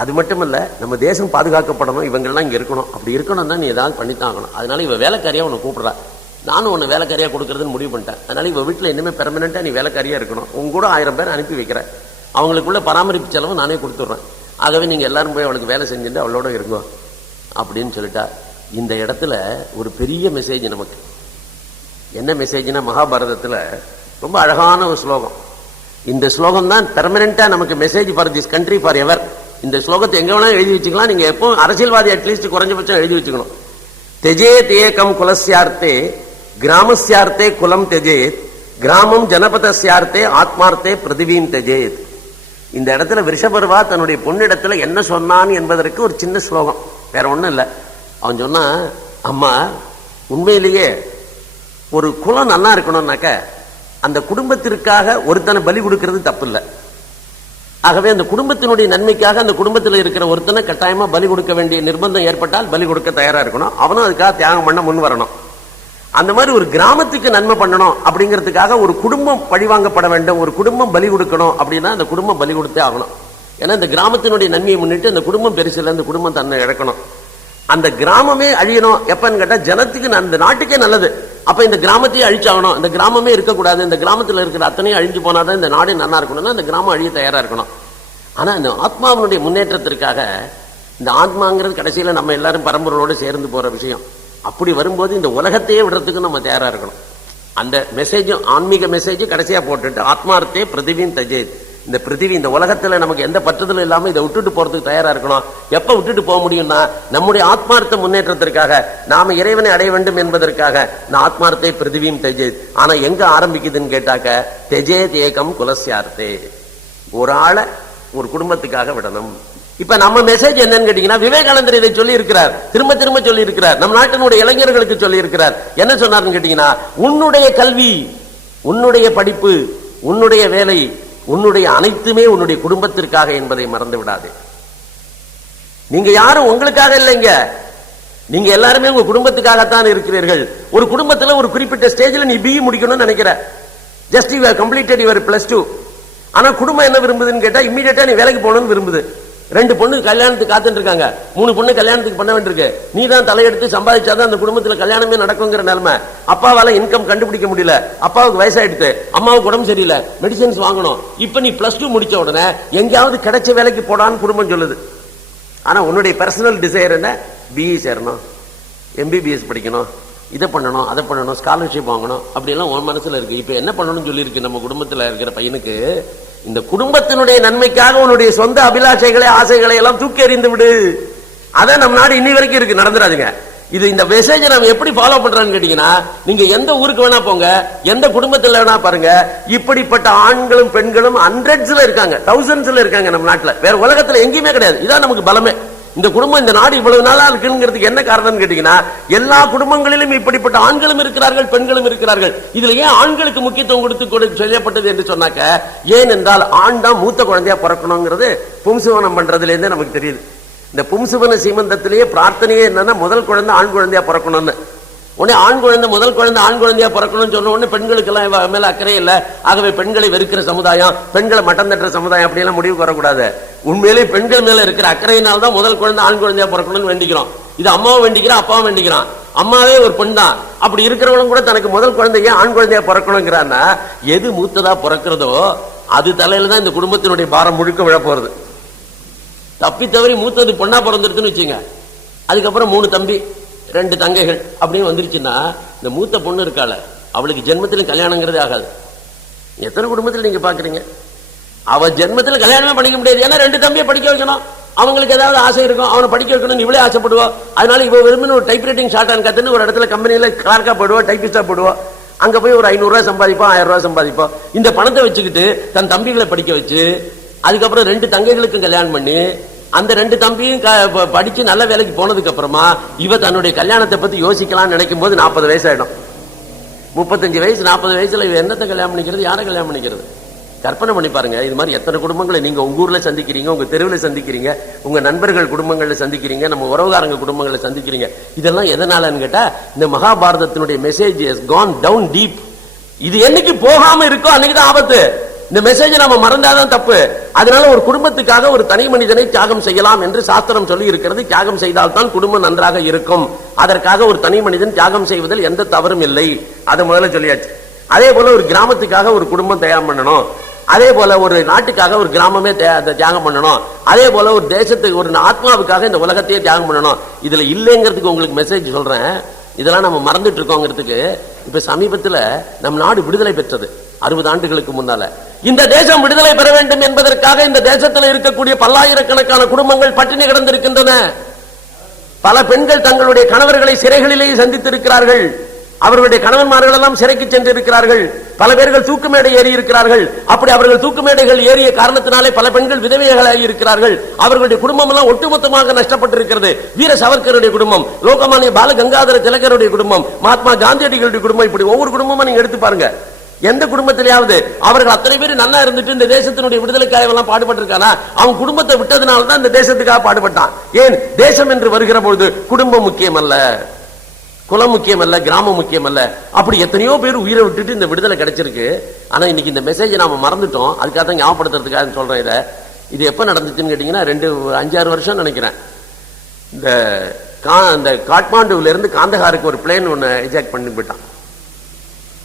அது மட்டும் இல்ல, நம்ம தேசம் பாதுகாக்கப்படணும், இவங்கெல்லாம் இங்க இருக்கணும். அப்படி இருக்கணும் தான் நீ ஏதாவது பண்ணித்தான் ஆகணும். அதனால இவ வேலைக்காரியா உன்னை கூப்பிடுறா, நானும் உன்னை வேலைக்காரியா கொடுக்கறதுன்னு முடிவு பண்ணிட்டேன். அதனால இவ வீட்டுல இனிமே பெர்மனண்டா நீ வேலைக்காரியா இருக்கணும். உங்க கூட 1000 பேர் அனுப்பி வைக்கிறேன், அவங்களுக்குள்ள பராமரிப்பு செலவு நானே கொடுத்துட்றேன். ஆகவே நீங்க எல்லாரும் போய் அவளுக்கு வேலை செஞ்சுட்டு அவளோட இருங்க அப்படின்னு சொல்லிட்டா. இந்த இடத்துல ஒரு பெரிய மெசேஜ் நமக்கு. என்ன மெசேஜ்னா, மகாபாரதத்துல ரொம்ப அழகான ஒரு ஸ்லோகம். இந்த ஸ்லோகம் தான் பெர்மனண்டா நமக்கு message for this country for ever. இந்த ஸ்லோகத்தை எங்க வேணாலும் எழுதி வச்சுக்கலாம். நீங்க எப்போ அரசியல்வாதி அட்லீஸ்ட் குறைஞ்சபட்சம் எழுதி வச்சுக்கணும். தெஜேத் ஏகம் குலஸ்யார்த்தே கிராமஸ்யார்த்தே குலம் தெஜேத் கிராமம் ஜனபதஸ்யார்த்தே ஆத்மார்த்தே பிருத்திவீம் தெஜேத். இந்த இடத்துல விஷபர்வா தன்னுடைய பொண்ணிடத்துல என்ன சொன்னான் என்பதற்கு ஒரு சின்ன ஸ்லோகம், வேற ஒண்ணும் இல்லை. அவன் சொன்னா, அம்மா உண்மையிலேயே ஒரு குலம் நல்லா இருக்கணும்னாக்க அந்த குடும்பத்திற்காக ஒருத்தனை பலி கொடுக்கிறது தப்பு இல்லை. ஆகவே அந்த குடும்பத்தினுடைய நன்மைக்காக அந்த குடும்பத்தில் இருக்கிற ஒருத்தனை கட்டாயமா பலி கொடுக்க வேண்டிய நிர்பந்தம் ஏற்பட்டால் பலி கொடுக்க தயாரா இருக்கணும். அவனும் அதுக்காக தியாகம் பண்ண முன் வரணும். அந்த மாதிரி ஒரு கிராமத்துக்கு நன்மை பண்ணணும் அப்படிங்கிறதுக்காக ஒரு குடும்பம் பழிவாங்கப்பட வேண்டும், ஒரு குடும்பம் பலி கொடுக்கணும் அப்படின்னா அந்த குடும்பம் பலி கொடுத்தே ஆகணும். ஏன்னா இந்த கிராமத்தினுடைய நன்மையை முன்னிட்டு அந்த குடும்பம் பெருசில் அந்த குடும்பம் தன்னை இழக்கணும். அந்த கிராமமே அழியணும் எப்பன்னு கேட்டா ஜனத்துக்கு அந்த நாட்டுக்கே நல்லது. அப்ப இந்த கிராமத்தையே அழிச்சாகணும், இந்த கிராமமே இருக்கக்கூடாது, இந்த கிராமத்தில் இருக்கிற அத்தனையும் அழிஞ்சு போனாதான் இந்த நாடு நல்லா இருக்கணும்னா இந்த கிராமம் அழிய தயாரா இருக்கணும். ஆனா இந்த ஆத்மாவினுடைய முன்னேற்றத்திற்காக, இந்த ஆத்மாங்கிறது கடைசியில நம்ம எல்லாரும் பரம்பரையோடு சேர்ந்து போற விஷயம். அப்படி வரும்போது இந்த உலகத்தையே விடுறதுக்கு நம்ம தயாரா இருக்கணும். அந்த மெசேஜும் ஆன்மீக மெசேஜ் கடைசியா போட்டுட்டு ஆத்மார்த்தே பிருத்திவின் தஜேத். இந்த பிருத்திவி, இந்த உலகத்துல நமக்கு எந்த பற்றுதலும் இல்லாம இதை விட்டுட்டு போறதுக்கு தயாரா இருக்கணும். எப்ப விட்டுட்டு போக முடியும்னா, நம்முடைய ஆத்மார்த்த முன்னேற்றத்திற்காக, நாம இறைவனை அடைய வேண்டும் என்பதற்காக நான் ஆத்மார்த்தே பிருத்திவியும் தெஜேத். ஆனா எங்க ஆரம்பிக்குதுன்னு கேட்டாக்க, தெஜேத் ஏகம் குலஸ்யார்த்தே, ஒரு ஆளை ஒரு குடும்பத்துக்காக விடணும். இப்ப நம்ம மெசேஜ் என்னன்னு கேட்டீங்கன்னா, விவேகானந்தர் இதை சொல்லி இருக்கிறார், திரும்ப திரும்ப சொல்லி இருக்கிறார், நம் நாட்டினுடைய இளைஞர்களுக்கு சொல்லி இருக்கிறார். என்ன சொன்னார்னு கேட்டீங்கன்னா, உன்னுடைய கல்வி, உன்னுடைய படிப்பு, உன்னுடைய வேலை, உன்னுடைய அனைத்துமே உன்னுடைய குடும்பத்திற்காக என்பதை மறந்து விடாது. நீங்க யாரும் உங்களுக்காக இல்லைங்க, நீங்க எல்லாருமே உங்க குடும்பத்துக்காகத்தான் இருக்கிறீர்கள். ஒரு குடும்பத்துல ஒரு குறிப்பிட்ட ஸ்டேஜ்ல நீ பிஇ முடிக்கணும்னு நினைக்கிற, just you have completed your +2. ஆனா குடும்பம் என்ன விரும்புதுன்னு கேட்டா, இம்மீடியட்டா நீ வேலைக்கு போகணும்னு விரும்புது. 2 பொண்ணு கல்யாணத்துக்கு காத்துட்டு இருக்காங்க, 3 பொண்ணு கல்யாணத்துக்கு பண்ண வேண்டியிருக்கு. நீ தான் தலையெடுத்து சம்பாதிச்சாதான் அந்த குடும்பத்துல கல்யாணமே நடக்குங்கிற நிலைமை. அப்பாவால இன்கம் கண்டுபிடிக்க முடியல, அப்பாவுக்கு வயசாயிடுத்து, அம்மாவுக்கு உடம்பு சரியில்லை, மெடிசன்ஸ் வாங்கணும். இப்ப நீ +2 முடிச்ச உடனே எங்கேயாவது கிடைச்ச வேலைக்கு போடான்னு குடும்பம் சொல்லுது. ஆனா உன்னுடைய பர்சனல் டிசைர் என்ன, பிஇ சேரணும், MBBS படிக்கணும், இதை பண்ணணும், அதை பண்ணணும், ஸ்காலர்ஷிப் வாங்கணும், அப்படி எல்லாம் உன் மனசுல இருக்கு. இப்ப என்ன பண்ணணும்னு சொல்லி இருக்கு நம்ம குடும்பத்துல இருக்கிற பையனுக்கு, இந்த குடும்பத்தினுடைய நன்மைக்காக உன்னுடைய சொந்த அபிலாஷைகளை ஆசைகளை எல்லாம் தூக்கி எறிந்து விடு. அதான் நம்ம நாடு இன்னி வரைக்கும் இருக்கு, நடந்துடாதுங்க. இது இந்த மெசேஜ் நம்ம எப்படி ஃபாலோ பண்றான்னு கேட்டீங்கன்னா, நீங்க எந்த ஊருக்கு வேணா போங்க, எந்த குடும்பத்துல வேணா பாருங்க, இப்படிப்பட்ட ஆண்களும் பெண்களும் ஹண்ட்ரட்ஸ்ல இருக்காங்க, தௌசண்ட்ஸ்ல இருக்காங்க நம்ம நாட்டுல. வேற உலகத்துல எங்கேயுமே கிடையாது. இதான் நமக்கு பலமே. இந்த குடும்பம், இந்த நாடு இவ்வளவு நாளா இருக்குங்கிறதுக்கு என்ன காரணம்னு கேட்டீங்கன்னா, எல்லா குடும்பங்களிலும் இப்படிப்பட்ட ஆண்களும் இருக்கிறார்கள், பெண்களும் இருக்கிறார்கள். இதுல ஏன் ஆண்களுக்கு முக்கியத்துவம் கொடுத்து சொல்லப்பட்டது என்று சொன்னாக்க, ஏன் என்றால் ஆண் தான் மூத்த குழந்தையா பிறக்கணுங்கிறது பும்சுவனம் பண்றதுல இருந்து நமக்கு தெரியுது. இந்த பும்சுவன சீமந்தத்திலேயே பிரார்த்தனையே என்னன்னா, முதல் குழந்தை ஆண் குழந்தையா பிறக்கணும்னு. உடனே ஆண் குழந்தை முதல் குழந்தை ஆண் குழந்தையா பிறக்கணும்னு சொன்ன உடனே பெண்களுக்கு எல்லாம் மேல அக்கறை இல்லை, ஆகவே பெண்களை வெறுக்கிற சமுதாயம், பெண்களை மட்டம் தட்டுற சமுதாயம் அப்படியெல்லாம் முடிவுக்கு வரக்கூடாது. உண்மையிலேயே பெண்கள் மேல இருக்கிற அக்கறையினால்தான் முதல் குழந்தை ஆண் குழந்தையா பிறக்கணும்னு வேண்டிக்கிறோம். இது அம்மாவும் வேண்டிக்கிறான், அப்பாவும் வேண்டிக்கிறான். அம்மாவே ஒரு பெண் தான். அப்படி இருக்கிறவங்களும் கூட தனக்கு முதல் குழந்தைய ஆண் குழந்தையா பிறக்கணுங்கிறான்னா எது மூத்ததா பிறக்கிறதோ அது தலையில தான் இந்த குடும்பத்தினுடைய பாரம் முழுக்க விழ போறது. தப்பி தவறி மூத்தது பொண்ணா பிறந்துருதுன்னு வச்சுங்க, அதுக்கப்புறம் 3 தம்பி 2 தங்கைகள் அப்படின்னு வந்துருச்சுன்னா இந்த மூத்த பொண்ணு இருக்கால அவளுக்கு ஜென்மத்திலும் கல்யாணங்கிறதே ஆகாது. எத்தனை குடும்பத்தில் நீங்க பாக்குறீங்க, அவ ஜென்மத்துல கல்யாணமே பண்ணிக்க முடியாது. ஏன்னா 2 தம்பியை படிக்க வைக்கணும், அவங்களுக்கு ஏதாவது ஆசை இருக்கும், அவனை படிக்க வைக்கணும், இவளே ஆசைப்படுவோம். அதனால இவ விரும்பின ஒரு டைப் ரைட்டிங் ஷார்ட் ஹேண்ட் கத்துன்னு ஒரு இடத்துல கம்பெனியில கிளார்க்கா போடுவோம், டைப்பிஸ்டா போடுவோம். அங்க போய் ஒரு 500 ரூபாய் சம்பாதிப்போம், 1000 ரூபாய் சம்பாதிப்போம். இந்த பணத்தை வச்சுக்கிட்டு தன் தம்பிகளை படிக்க வச்சு அதுக்கப்புறம் 2 தங்கைகளுக்கும் கல்யாணம் பண்ணி அந்த 2 தம்பியும் படிச்சு நல்ல வேலைக்கு போனதுக்கு அப்புறமா இவ தன்னுடைய கல்யாணத்தை பத்தி யோசிக்கலாம்னு நினைக்கும் போது 40 வயசு ஆயிடும். 35 வயசு 40 வயசுல இவ என்னத்தை கல்யாணம் பண்ணிக்கிறது, யாரை கல்யாணம் பண்ணிக்கிறது? கற்பனை பண்ணி பாருங்க. இது மாதிரி எத்தனை குடும்பங்களை நீங்க உங்க ஊர்ல சந்திக்கிறீங்க, உங்க தெருவில் சந்திக்கிறீங்க, உங்க நண்பர்கள் குடும்பங்கள்ல சந்திக்கிறீங்க, நம்ம உறவுகாரங்க குடும்பங்களை சந்திக்கிறீங்க. இதெல்லாம் எதனாலன்னு கேட்டா இந்த மகாபாரதத்தினுடைய message has gone down deep. இது என்னைக்கு போகாம இருக்கோ அன்னைக்குதான் ஆபத்து. இந்த மெசேஜ் நாம மறந்தாதான் தப்பு. அதனால ஒரு குடும்பத்துக்காக ஒரு தனி மனிதனை தியாகம் செய்யலாம் என்று சாஸ்திரம் சொல்லி இருக்கிறது. தியாகம் செய்தால்தான் குடும்பம் நன்றாக இருக்கும். அதற்காக ஒரு தனி மனிதன் தியாகம் செய்வதில் எந்த தவறும் இல்லை. அதை முதல்ல சொல்லியாச்சு. அதே போல ஒரு கிராமத்துக்காக ஒரு குடும்பம் தியாகம் பண்ணணும், அதே போல ஒரு நாட்டுக்காக ஒரு கிராமமே தியாகம் பண்ணணும், அதே போல ஒரு தேசத்துக்கு ஒரு ஆத்மாவுக்காக இந்த உலகத்தையே தியாகம் பண்ணணும். இதுல இல்லைங்கிறதுக்கு உங்களுக்கு மெசேஜ் சொல்றேன். இதெல்லாம் நம்ம மறந்துட்டு இருக்கோங்கிறதுக்கு இப்ப சமீபத்துல நம் நாடு விடுதலை பெற்றது 60 ஆண்டுகளுக்கு முன்னால. இந்த தேசம் விடுதலை பெற வேண்டும் என்பதற்காக இந்த தேசத்தில் இருக்கக்கூடிய பல்லாயிரக்கணக்கான குடும்பங்கள் பட்டினி கிடந்திருக்கின்றன. பல பெண்கள் தங்களுடைய கணவர்களை சிறைகளிலேயே சந்தித்திருக்கிறார்கள். அவர்களுடைய கணவன்மார்கள் எல்லாம் சிறைக்கு சென்றிருக்கிறார்கள். பல பேர்கள் தூக்கு மேடை ஏறி இருக்கிறார்கள். அப்படி அவர்கள் தூக்கு மேடைகள் ஏறிய காரணத்தினாலே பல பெண்கள் விதவைகளாகி இருக்கிறார்கள். அவர்களுடைய குடும்பம் எல்லாம் ஒட்டுமொத்தமாக நஷ்டப்பட்டிருக்கிறது. வீர சவர்கருடைய குடும்பம், லோகமானிய பால கங்காதர திலகருடைய குடும்பம், மகாத்மா காந்தியடிகளுடைய குடும்பம், இப்படி ஒவ்வொரு குடும்பமும் நீங்க எடுத்து பாருங்க. எந்த குடும்பத்திலேயாவது அவர்கள் அத்தனை பேர் நல்லா இருந்துட்டு இந்த தேசத்தினுடைய விடுதலைக்காக எல்லாம் பாடுபட்டு இருக்கானா? அவன் குடும்பத்தை விட்டதுனால தான் இந்த தேசத்துக்காக பாடுபட்டான். ஏன்? தேசம் என்று வருகிற பொழுது குடும்பம் முக்கியம் அல்ல, குலம் முக்கியம் அல்ல, கிராமம் முக்கியம் அல்ல. அப்படி எத்தனையோ பேர் உயிரை விட்டுட்டு இந்த விடுதலை கிடைச்சிருக்கு. ஆனா இன்னைக்கு இந்த மெசேஜ் நாம மறந்துட்டோம். அதுக்காக தான் ஞாபகப்படுத்துறதுக்காக சொல்றேன். இது எப்ப நடந்துச்சுன்னு கேட்டீங்கன்னா 5-6 வருஷம் நினைக்கிறேன். இந்த காட்மாண்டுல இருந்து காந்தஹாருக்கு ஒரு பிளேன் ஒன்னு ஹைஜாக் பண்ணி போயிட்டான்.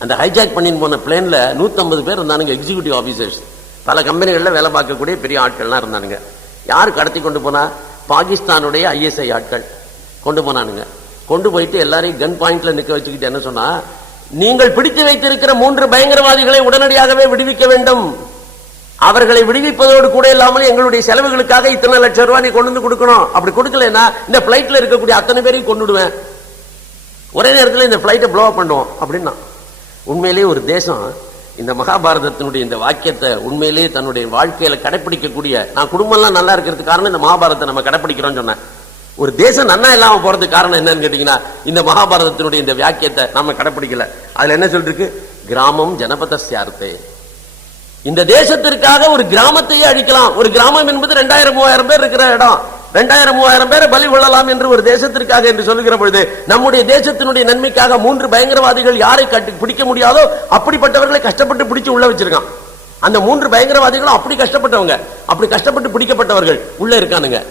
அந்த ஹைஜாக் பண்ணி போன பிளேன்ல 150 பேர் இருந்தானுங்க, எக்ஸிகியூட்டிவ் ஆபீசர்ஸ். பல கம்பெனிகள்ல வேலை பார்க்கக்கூடிய பெரிய ஆட்கள்லாம் இருந்தானுங்க. யாரு கடத்தி கொண்டு போனா? பாகிஸ்தானுடைய ISI ஆட்கள் கொண்டு போனானுங்க. கொண்டு போயிட்டு எல்லாரையும் கன் பாயிண்ட்ல நிக்க வச்சுக்கிட்டு என்ன சொன்னா, நீங்கள் பிடித்து வைத்திருக்கிற 3 பயங்கரவாதிகளை உடனடியாகவே விடுவிக்க வேண்டும். அவர்களை விடுவிப்பதோடு கூட இல்லாமல் எங்களுடைய செலவுகளுக்காக இத்தனை லட்சம் ரூபாய் நீ கொண்டு வந்து கொடுக்கணும். அப்படி கொடுக்கலன்னா இந்த பிளைட்ல இருக்கக்கூடிய அத்தனை பேரையும் கொண்டுடுவேன், ஒரே நேரத்தில் இந்த பிளைட்டை ப்ளோ அப் பண்ணுவோம் அப்படின்னா. உண்மையிலேயே ஒரு தேசம் இந்த மகாபாரதத்தினுடைய இந்த வாக்கியத்தை உண்மையிலேயே தன்னுடைய வாழ்க்கையில கடைபிடிக்கக்கூடிய, நான் குடும்பம் எல்லாம் நல்லா இருக்கிறதுக்கு காரணம் இந்த மகாபாரதத்தை நம்ம கடைபிடிக்கிறோம்னு சொன்னேன். ஒரு தேசம் நன்னா இல்லாம போறதுக்கு காரணம் என்னன்னு கேட்டீங்கன்னா இந்த மகாபாரதத்தினுடைய இந்த வாக்கியத்தை நம்ம கடைபிடிக்கல. அதுல என்ன சொல்லிருக்கு? கிராமம் ஜனபதஸ்யார்த்தே. இந்த தேசத்திற்காக ஒரு கிராமத்தையே அழிக்கலாம். ஒரு கிராமம் என்பது 2000-3000 பேர் இருக்கிற இடம். 2000-3000 பேரை பலி கொள்ளலாம் என்று ஒரு தேசத்திற்காக என்று சொல்லுகிற பொழுது நம்முடைய தேசத்தினுடைய நன்மைக்காக 3 பயங்கரவாதிகள் யாரை பிடிக்க முடியாதோ அப்படிப்பட்டவர்களை கஷ்டப்பட்டு பிடிச்சு உள்ள வச்சிருக்கான். அந்த 3 பயங்கரவாதிகளும் அப்படி கஷ்டப்பட்டவங்க, அப்படி கஷ்டப்பட்டு பிடிக்கப்பட்டவர்கள் உள்ள இருக்கானுங்க.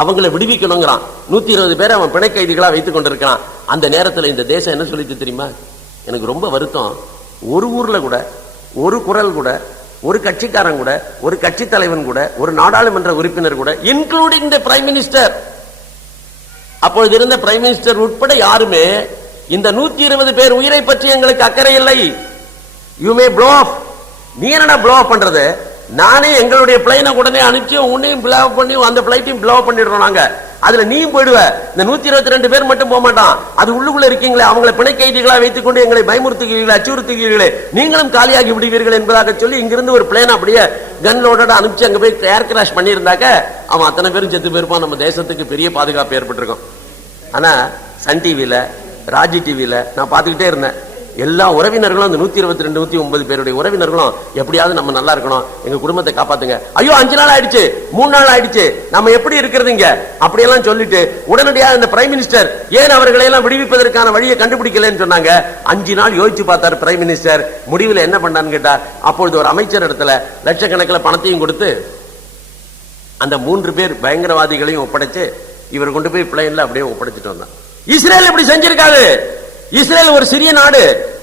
அவங்களை விடுவிக்கணுங்கிறான். 120 பேரை அவன் பிணை கைதிகளா வைத்துக் கொண்டிருக்கான். அந்த நேரத்தில் இந்த தேசம் என்ன சொல்லிட்டு தெரியுமா? எனக்கு ரொம்ப வருத்தம், ஒரு ஊர்ல கூட ஒரு குரல் கூட, ஒரு கட்சிக்காரன் கூட, ஒரு கட்சி தலைவன் கூட, ஒரு நாடாளுமன்ற உறுப்பினர் கூட, இன்க்ளூடிங் தி பிரைம் மினிஸ்டர், அப்பொழுது இருந்த பிரைம் மினிஸ்டர் உட்பட யாருமே இந்த 120 பேர் உயிரை பற்றி எங்களுக்கு அக்கறை இல்லை. You may blow off. நீ என்னடா ப்ளோ ஆஃப் பண்றது? நானே எங்களுடைய பிளைனை உடனே அனுப்பிச்சு உன்னையும் ப்ளோ பண்ணி அந்த பிளைட்டையும் ப்ளோ பண்ணிடுறோம் நாங்க. அதுல நீயும் போயிடுவ. இந்த 122 பேர் மட்டும் போக மாட்டான். அது உள்ளுக்குள்ள இருக்கீங்களே அவங்களை பிணை கைதிகளா வைத்துக் கொண்டு எங்களை பயமுறுத்துகிறீர்களே, அச்சுறுத்துகிறீர்களே, நீங்களும் காலியாகி விடுவீர்கள் என்பதாக சொல்லி இங்கிருந்து ஒரு பிளேன் அப்படியே கன்லோட அனுப்பிச்சு அங்க போய் ஏர் கிராஷ் பண்ணியிருந்தாக்க அவன் அத்தனை பேரும் செத்து போயிருப்பான். நம்ம தேசத்துக்கு பெரிய பாதுகாப்பு ஏற்பட்டிருக்கும். ஆனா சன் டிவியில, ராஜி டிவியில நான் பார்த்துக்கிட்டே இருந்தேன். எல்லா உறவினர்களும் அந்த 122 109 பேருடைய உறவினர்களும் எப்படியாவது நம்ம நல்லா இருக்கணும், எங்க குடும்பத்தை காப்பாத்துங்க. ஐயோ 5 நாள் ஆயிடுச்சு, 3 நாள் ஆயிடுச்சு, நம்ம எப்படி இருக்கிறதுங்க அப்படியெல்லாம் சொல்லிட்டு உடனடியாக இந்த பிரைம் மினிஸ்டர் ஏன் அவர்களை எல்லாம் விடுவிப்பதற்கான வழியை கண்டுபிடிக்கலன்னு சொன்னாங்க. 5 நாள் யோசிச்சு பார்த்தார் பிரைம் மினிஸ்டர். முடிவில் என்ன பண்ணான்னு கேட்டா, அப்பொழுது ஒரு அமைச்சர் இடத்துல லட்சக்கணக்கில் பணத்தையும் கொடுத்து அந்த 3 பேர் பயங்கரவாதிகளையும் ஒப்படைச்சு இவர் கொண்டு போய் பிளைன்ல அப்படியே ஒப்படைச்சிட்டு வந்தார். இஸ்ரேல் இப்படி செஞ்சிருக்காது. இஸ்ரேல் ஒரு சிறிய நாடு,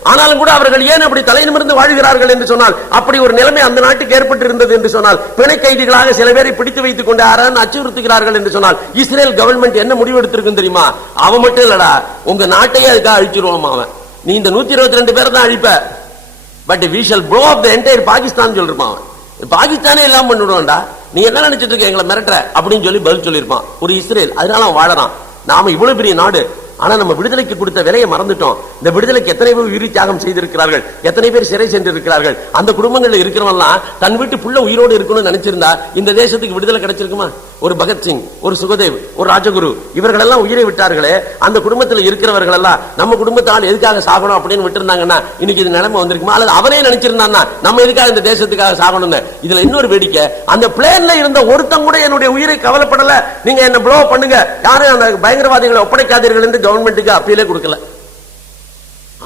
ஆனாலும் கூட அவர்கள் ஏன் அப்படி தலை நிமிர்ந்து வாழ்கிறார்கள் என்று சொன்னால், அப்படி ஒரு நிலைமை அந்த நாட்டுக்கு ஏற்பட்டு இருந்தது என்று சொன்னால், பிணை கைதிகளாக சில பேரை பிடித்து வைத்துக் கொண்டு அச்சுறுத்துகிறார்கள் என்று சொன்னால், இஸ்ரேல் கவர்மெண்ட் என்ன முடிவு எடுத்திருக்கும் தெரியுமா? அவன் மட்டும் இல்லடா, உங்க நாட்டையே அதுக்காக அழிச்சிருவோம். அவன் நீ இந்த 122 பேரை தான் அழிப்ப, but we shall blow up the entire Pakistan சொல்லிருப்பான். பாகிஸ்தானே எல்லாம் பண்ணிடுவான்டா, நீ என்ன நினைச்சிட்டு இருக்க எங்களை மிரட்டுற அப்படின்னு சொல்லி பதில் சொல்லியிருப்பான் ஒரு இஸ்ரேல். அதனால அவன் வாழறான். நாம இவ்வளவு பெரிய நாடு, ஆனா நம்ம விடுதலைக்கு கொடுத்த விலையை மறந்துட்டோம். இந்த விடுதலைக்கு எத்தனை பேர் உயிர் தியாகம் செய்திருக்கிறார்கள், எத்தனை பேர் சிறை சென்றிருக்கிறார்கள். அந்த குடும்பங்கள்ல இருக்கிறவெல்லாம் தன் வீட்டு புள்ள உயிரோடு இருக்கணும்னு நினைச்சிருந்தா இந்த தேசத்துக்கு விடுதலை கிடைச்சிருக்குமா? ஒரு பகத்சிங், ஒரு சுகதேவ், ஒரு ராஜகுரு, இவர்கள் எல்லாம் உயிரை விட்டார்களே. அந்த குடும்பத்தில் இருக்கிறவர்கள் எல்லாம் நம்ம குடும்பத்தால் எதுக்காக சாகணும் அப்படின்னு விட்டுருந்தாங்கன்னா இன்னைக்கு இது நிலைமை வந்திருக்குமா? அல்லது அவனே நினைச்சிருந்தான்னா நம்ம எதுக்காக இந்த தேசத்துக்காக சாகணும்னு. இதுல இன்னொரு வேடிக்கை, அந்த பிளேன்ல இருந்த ஒருத்தம் கூட என்னுடைய உயிரை கவலைப்படல, நீங்க என்ன ப்ளோ பண்ணுங்க, யாரும் அந்த பயங்கரவாதிகளை ஒப்படைக்காதீர்கள் என்று கவர்மெண்ட்டுக்கு அப்பீலே கொடுக்கல.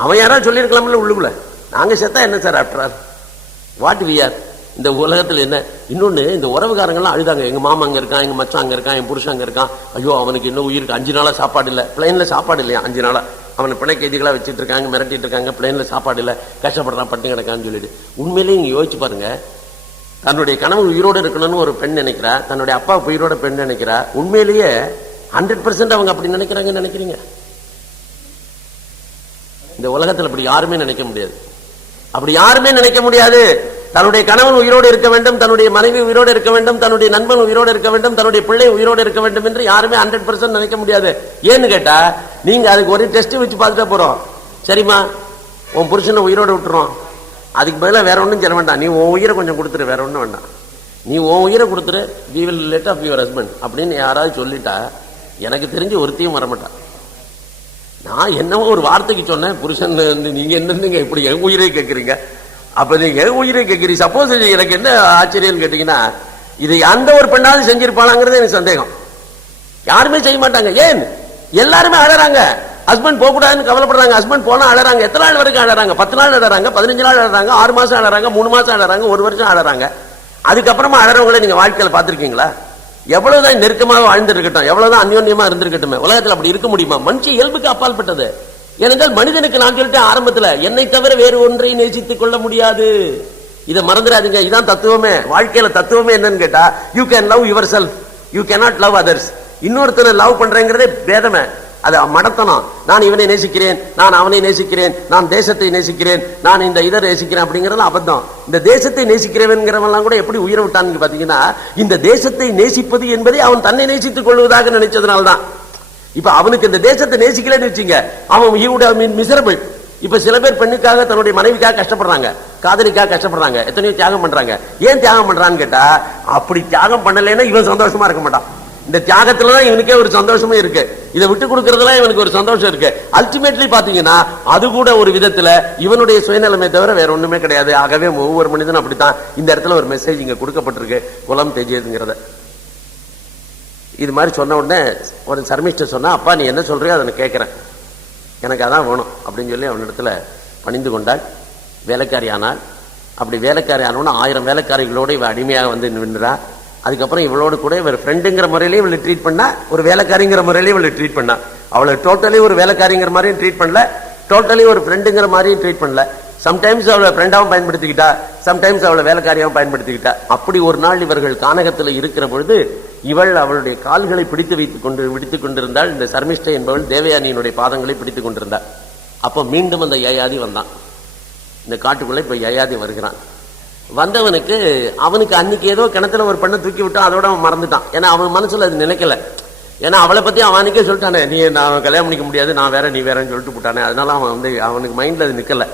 அவன் யாராவது சொல்லியிருக்கலாம்ல உள்ளுக்குள்ள, நாங்க செத்தா என்ன sir after what we are. இந்த உலகத்தில் என்ன இன்னொன்னு, இந்த உறவுகாரங்கள்லாம் அழுதாங்க. எங்க மாமா அங்க இருக்கான், எங்க மச்சான் அங்க இருக்கான், என் புருஷன் அங்க இருக்கான், ஐயோ அவனுக்கு இன்னும் உயிருக்கு 5 நாளா சாப்பாடு இல்லை, பிளைன்ல சாப்பாடு இல்லையா 5 நாளா, அவனை பிணை கைதிகளா வச்சுட்டு இருக்காங்க, மிரட்டிட்டு இருக்காங்க, பிளைன்ல சாப்பாடு இல்லை, கஷ்டப்படுறான், பட்டு கிடக்கான்னு சொல்லிட்டு. உண்மையிலேயே நீங்க யோசிச்சு பாருங்க, தன்னுடைய கனவு உயிரோடு இருக்கணும்னு ஒரு பெண் நினைக்கிறா, தன்னுடைய அப்பா உயிரோட பெண் நினைக்கிறா. உண்மையிலேயே 100% அவங்க அப்படி நினைக்கிறாங்கன்னு நினைக்கிறீங்க? இந்த உலகத்தில் அப்படி யாருமே நினைக்க முடியாது. அப்படி யாருமே நினைக்க முடியாது. தன்னுடைய கணவன் உயிரோடு இருக்க வேண்டும், தன்னுடைய மனைவி உயிரோடு இருக்க வேண்டும், தன்னுடைய நண்பன் உயிரோடு இருக்க வேண்டும், தன்னுடைய பிள்ளை உயிரோடு இருக்க வேண்டும் என்று யாருமே 100% நினைக்க முடியாது. ஏன்னு கேட்டா, நீங்க அதுக்கு ஒரு டெஸ்ட் வச்சு பார்த்துட்டா போறோம். சரிம்மா உன் புருஷனை உயிரோடு விட்டுறோம், அதுக்கு பதிலாக வேற ஒன்றும் சொல்ல வேண்டாம், நீ உன் உயிரை கொஞ்சம் கொடுத்துரு, வேற ஒன்றும் வேண்டாம், நீ உன் உயிரை கொடுத்துரு, we will let off your husband அப்படின்னு யாராவது சொல்லிட்டா எனக்கு தெரிஞ்சு ஒருத்தையும் வரமாட்டான். நான் என்னவோ ஒரு வார்த்தைக்கு சொன்னேன், புருஷன் நீங்க என்னங்க இப்படி என் உயிரை கேட்கறீங்க, அப்ப நீங்க என் உயிரை கேட்கறீங்க. சப்போஸ் எனக்கு என்ன ஆச்சரியம் கேட்டீங்கன்னா, இதை அந்த ஒரு பெண்ணாவது செஞ்சிருப்பாளாங்கிறது எனக்கு சந்தேகம். யாருமே செய்ய மாட்டாங்க. ஏன்? எல்லாருமே அழறாங்க, ஹஸ்பண்ட் போக கூடாதுன்னு கவலைப்படுறாங்க, ஹஸ்பண்ட் போனா அழறாங்க. எத்தனை நாள் வரைக்கும் அழறாங்க? 10 நாள் அழறாங்க, 15 நாள் அழறாங்க, 6 மாசம் அழறாங்க, 3 மாசம் அழறாங்க, 1 வருஷம் அழறாங்க. அதுக்கப்புறமா அழறவங்களை நீங்க வாழ்க்கையில பாத்திருக்கீங்களா? எவ்வளவுதான் நெருக்கமாக வாழ்ந்திருக்கட்டும், எவ்வளவுதான் அந்யோன்யமா இருந்திருக்கட்டுமே, உலகத்தில் அப்படி இருக்க முடியுமா? மனுஷ இயல்புக்கு அப்பாற்பட்டது. ஏனென்றால் மனிதனுக்கு நான் சொல்லிட்டேன் ஆரம்பத்தில், என்னை தவிர வேறு ஒன்றை நேசித்துக் கொள்ள முடியாது. இதை மறந்துடாதீங்க. இதான் தத்துவமே. வாழ்க்கையில தத்துவமே என்னன்னு கேட்டா, you can love your self, you cannot love others. இன்னொருத்தனை லவ் பண்றேங்கிறதே பேதமே, அது மடத்தனம். நான் இவனை நேசிக்கிறேன், நான் அவனை நேசிக்கிறேன், நான் தேசத்தை நேசிக்கிறேன், நான் இந்த இதை நேசிக்கிறேன் அப்படிங்கறது அபத்தம். இந்த தேசத்தை நேசிக்கிறவன்கிறவெல்லாம் கூட எப்படி உயிரை விட்டான்னு பாத்தீங்கன்னா, இந்த தேசத்தை நேசிப்பது என்பதை அவன் தன்னை நேசித்துக் கொள்வதாக நினைச்சதுனால்தான். இப்ப அவனுக்கு இந்த தேசத்தை நேசிக்கலன்னு வச்சுங்க, அவன் he would have been miserable. இப்ப சில பேர் பெண்ணுக்காக தன்னுடைய மனைவிக்காக கஷ்டப்படுறாங்க, காதலிக்காக கஷ்டப்படுறாங்க, எத்தனையோ தியாகம் பண்றாங்க. ஏன் தியாகம் பண்றான்னு கேட்டா, அப்படி தியாகம் பண்ணலைன்னா இவன் சந்தோஷமா இருக்க மாட்டான். இந்த தியாகத்துலதான் இவனுக்கே ஒரு சந்தோஷமே இருக்கு, இதை விட்டு கொடுக்கறதுல இவனுக்கு ஒரு சந்தோஷம் இருக்கு. அல்டிமேட்லி பாத்தீங்கன்னா அது கூட ஒரு விதத்துல இவனுடைய சுயநலமே தவிர வேற ஒண்ணுமே கிடையாது. ஆகவே ஒவ்வொரு மனிதனும் அப்படித்தான். இந்த இடத்துல ஒரு மெசேஜ் இங்க கொடுக்கப்பட்டிருக்கு, குலம் தெஜியதுங்கிறத. இது மாதிரி சொன்ன உடனே ஒரு சர்மிஸ்டர் சொன்னா, அப்பா நீ என்ன சொல்றியோ அதை நான் கேட்கிறேன், எனக்கு அதான் வேணும் அப்படின்னு சொல்லி அவனிடத்துல பணிந்து கொண்டாள். வேலைக்காரி ஆனாள். அப்படி வேலைக்காரி ஆனோன்னா 1000 வேலைக்காரிகளோடு இவ அடிமையாக வந்து நின்றா. அதுக்கப்புறம் இவளோடு கூட இவர் ஃப்ரெண்டுங்கிற முறையிலே இவளை ட்ரீட் பண்ணா, ஒரு வேலைக்காரிங்கிற முறையிலே இவளை ட்ரீட் பண்ணா. அவளை டோட்டலி ஒரு வேலைக்காரிங்கிற மாதிரியும் ட்ரீட் பண்ணல, டோட்டலி ஒரு ஃப்ரெண்டுங்கிற மாதிரியும் ட்ரீட் பண்ணல. சம்டைம்ஸ் அவளை ஃப்ரெண்டாவும் பயன்படுத்திக்கிட்டா, சம்டைம்ஸ் அவளை வேலைக்காரியாவும் பயன்படுத்திக்கிட்டா. அப்படி ஒரு நாள் இவர்கள் கானகத்தில் இருக்கிற பொழுது இவள் அவளுடைய கால்களை விடுத்துக் கொண்டிருந்தாள். இந்த சர்மிஷ்டை என்பவள் தேவயானியினுடைய பாதங்களை பிடித்துக் கொண்டிருந்தாள். அப்போ மீண்டும் அந்த யயாதி வந்தான். இந்த காட்டுக்குள்ள இப்ப யயாதி வருகிறான். வந்தவனுக்கு அவனுக்கு அன்னைக்கு ஏதோ கிணத்துல ஒரு பெண்ணை தூக்கி விட்டான், அதோட அவன் மறந்துட்டான். ஏன்னா அவன் மனசுல அது நினைக்கல. ஏன்னா அவளை பத்தி அவனுக்கே சொல்லிட்டானே, நீ நான் கல்யாணம் பண்ணிக்க முடியாது, நான் வேற நீ வேறன்னு சொல்லிட்டு போட்டானே. அதனால அவன் வந்து அவனுக்கு மைண்ட்ல அது நிக்கல.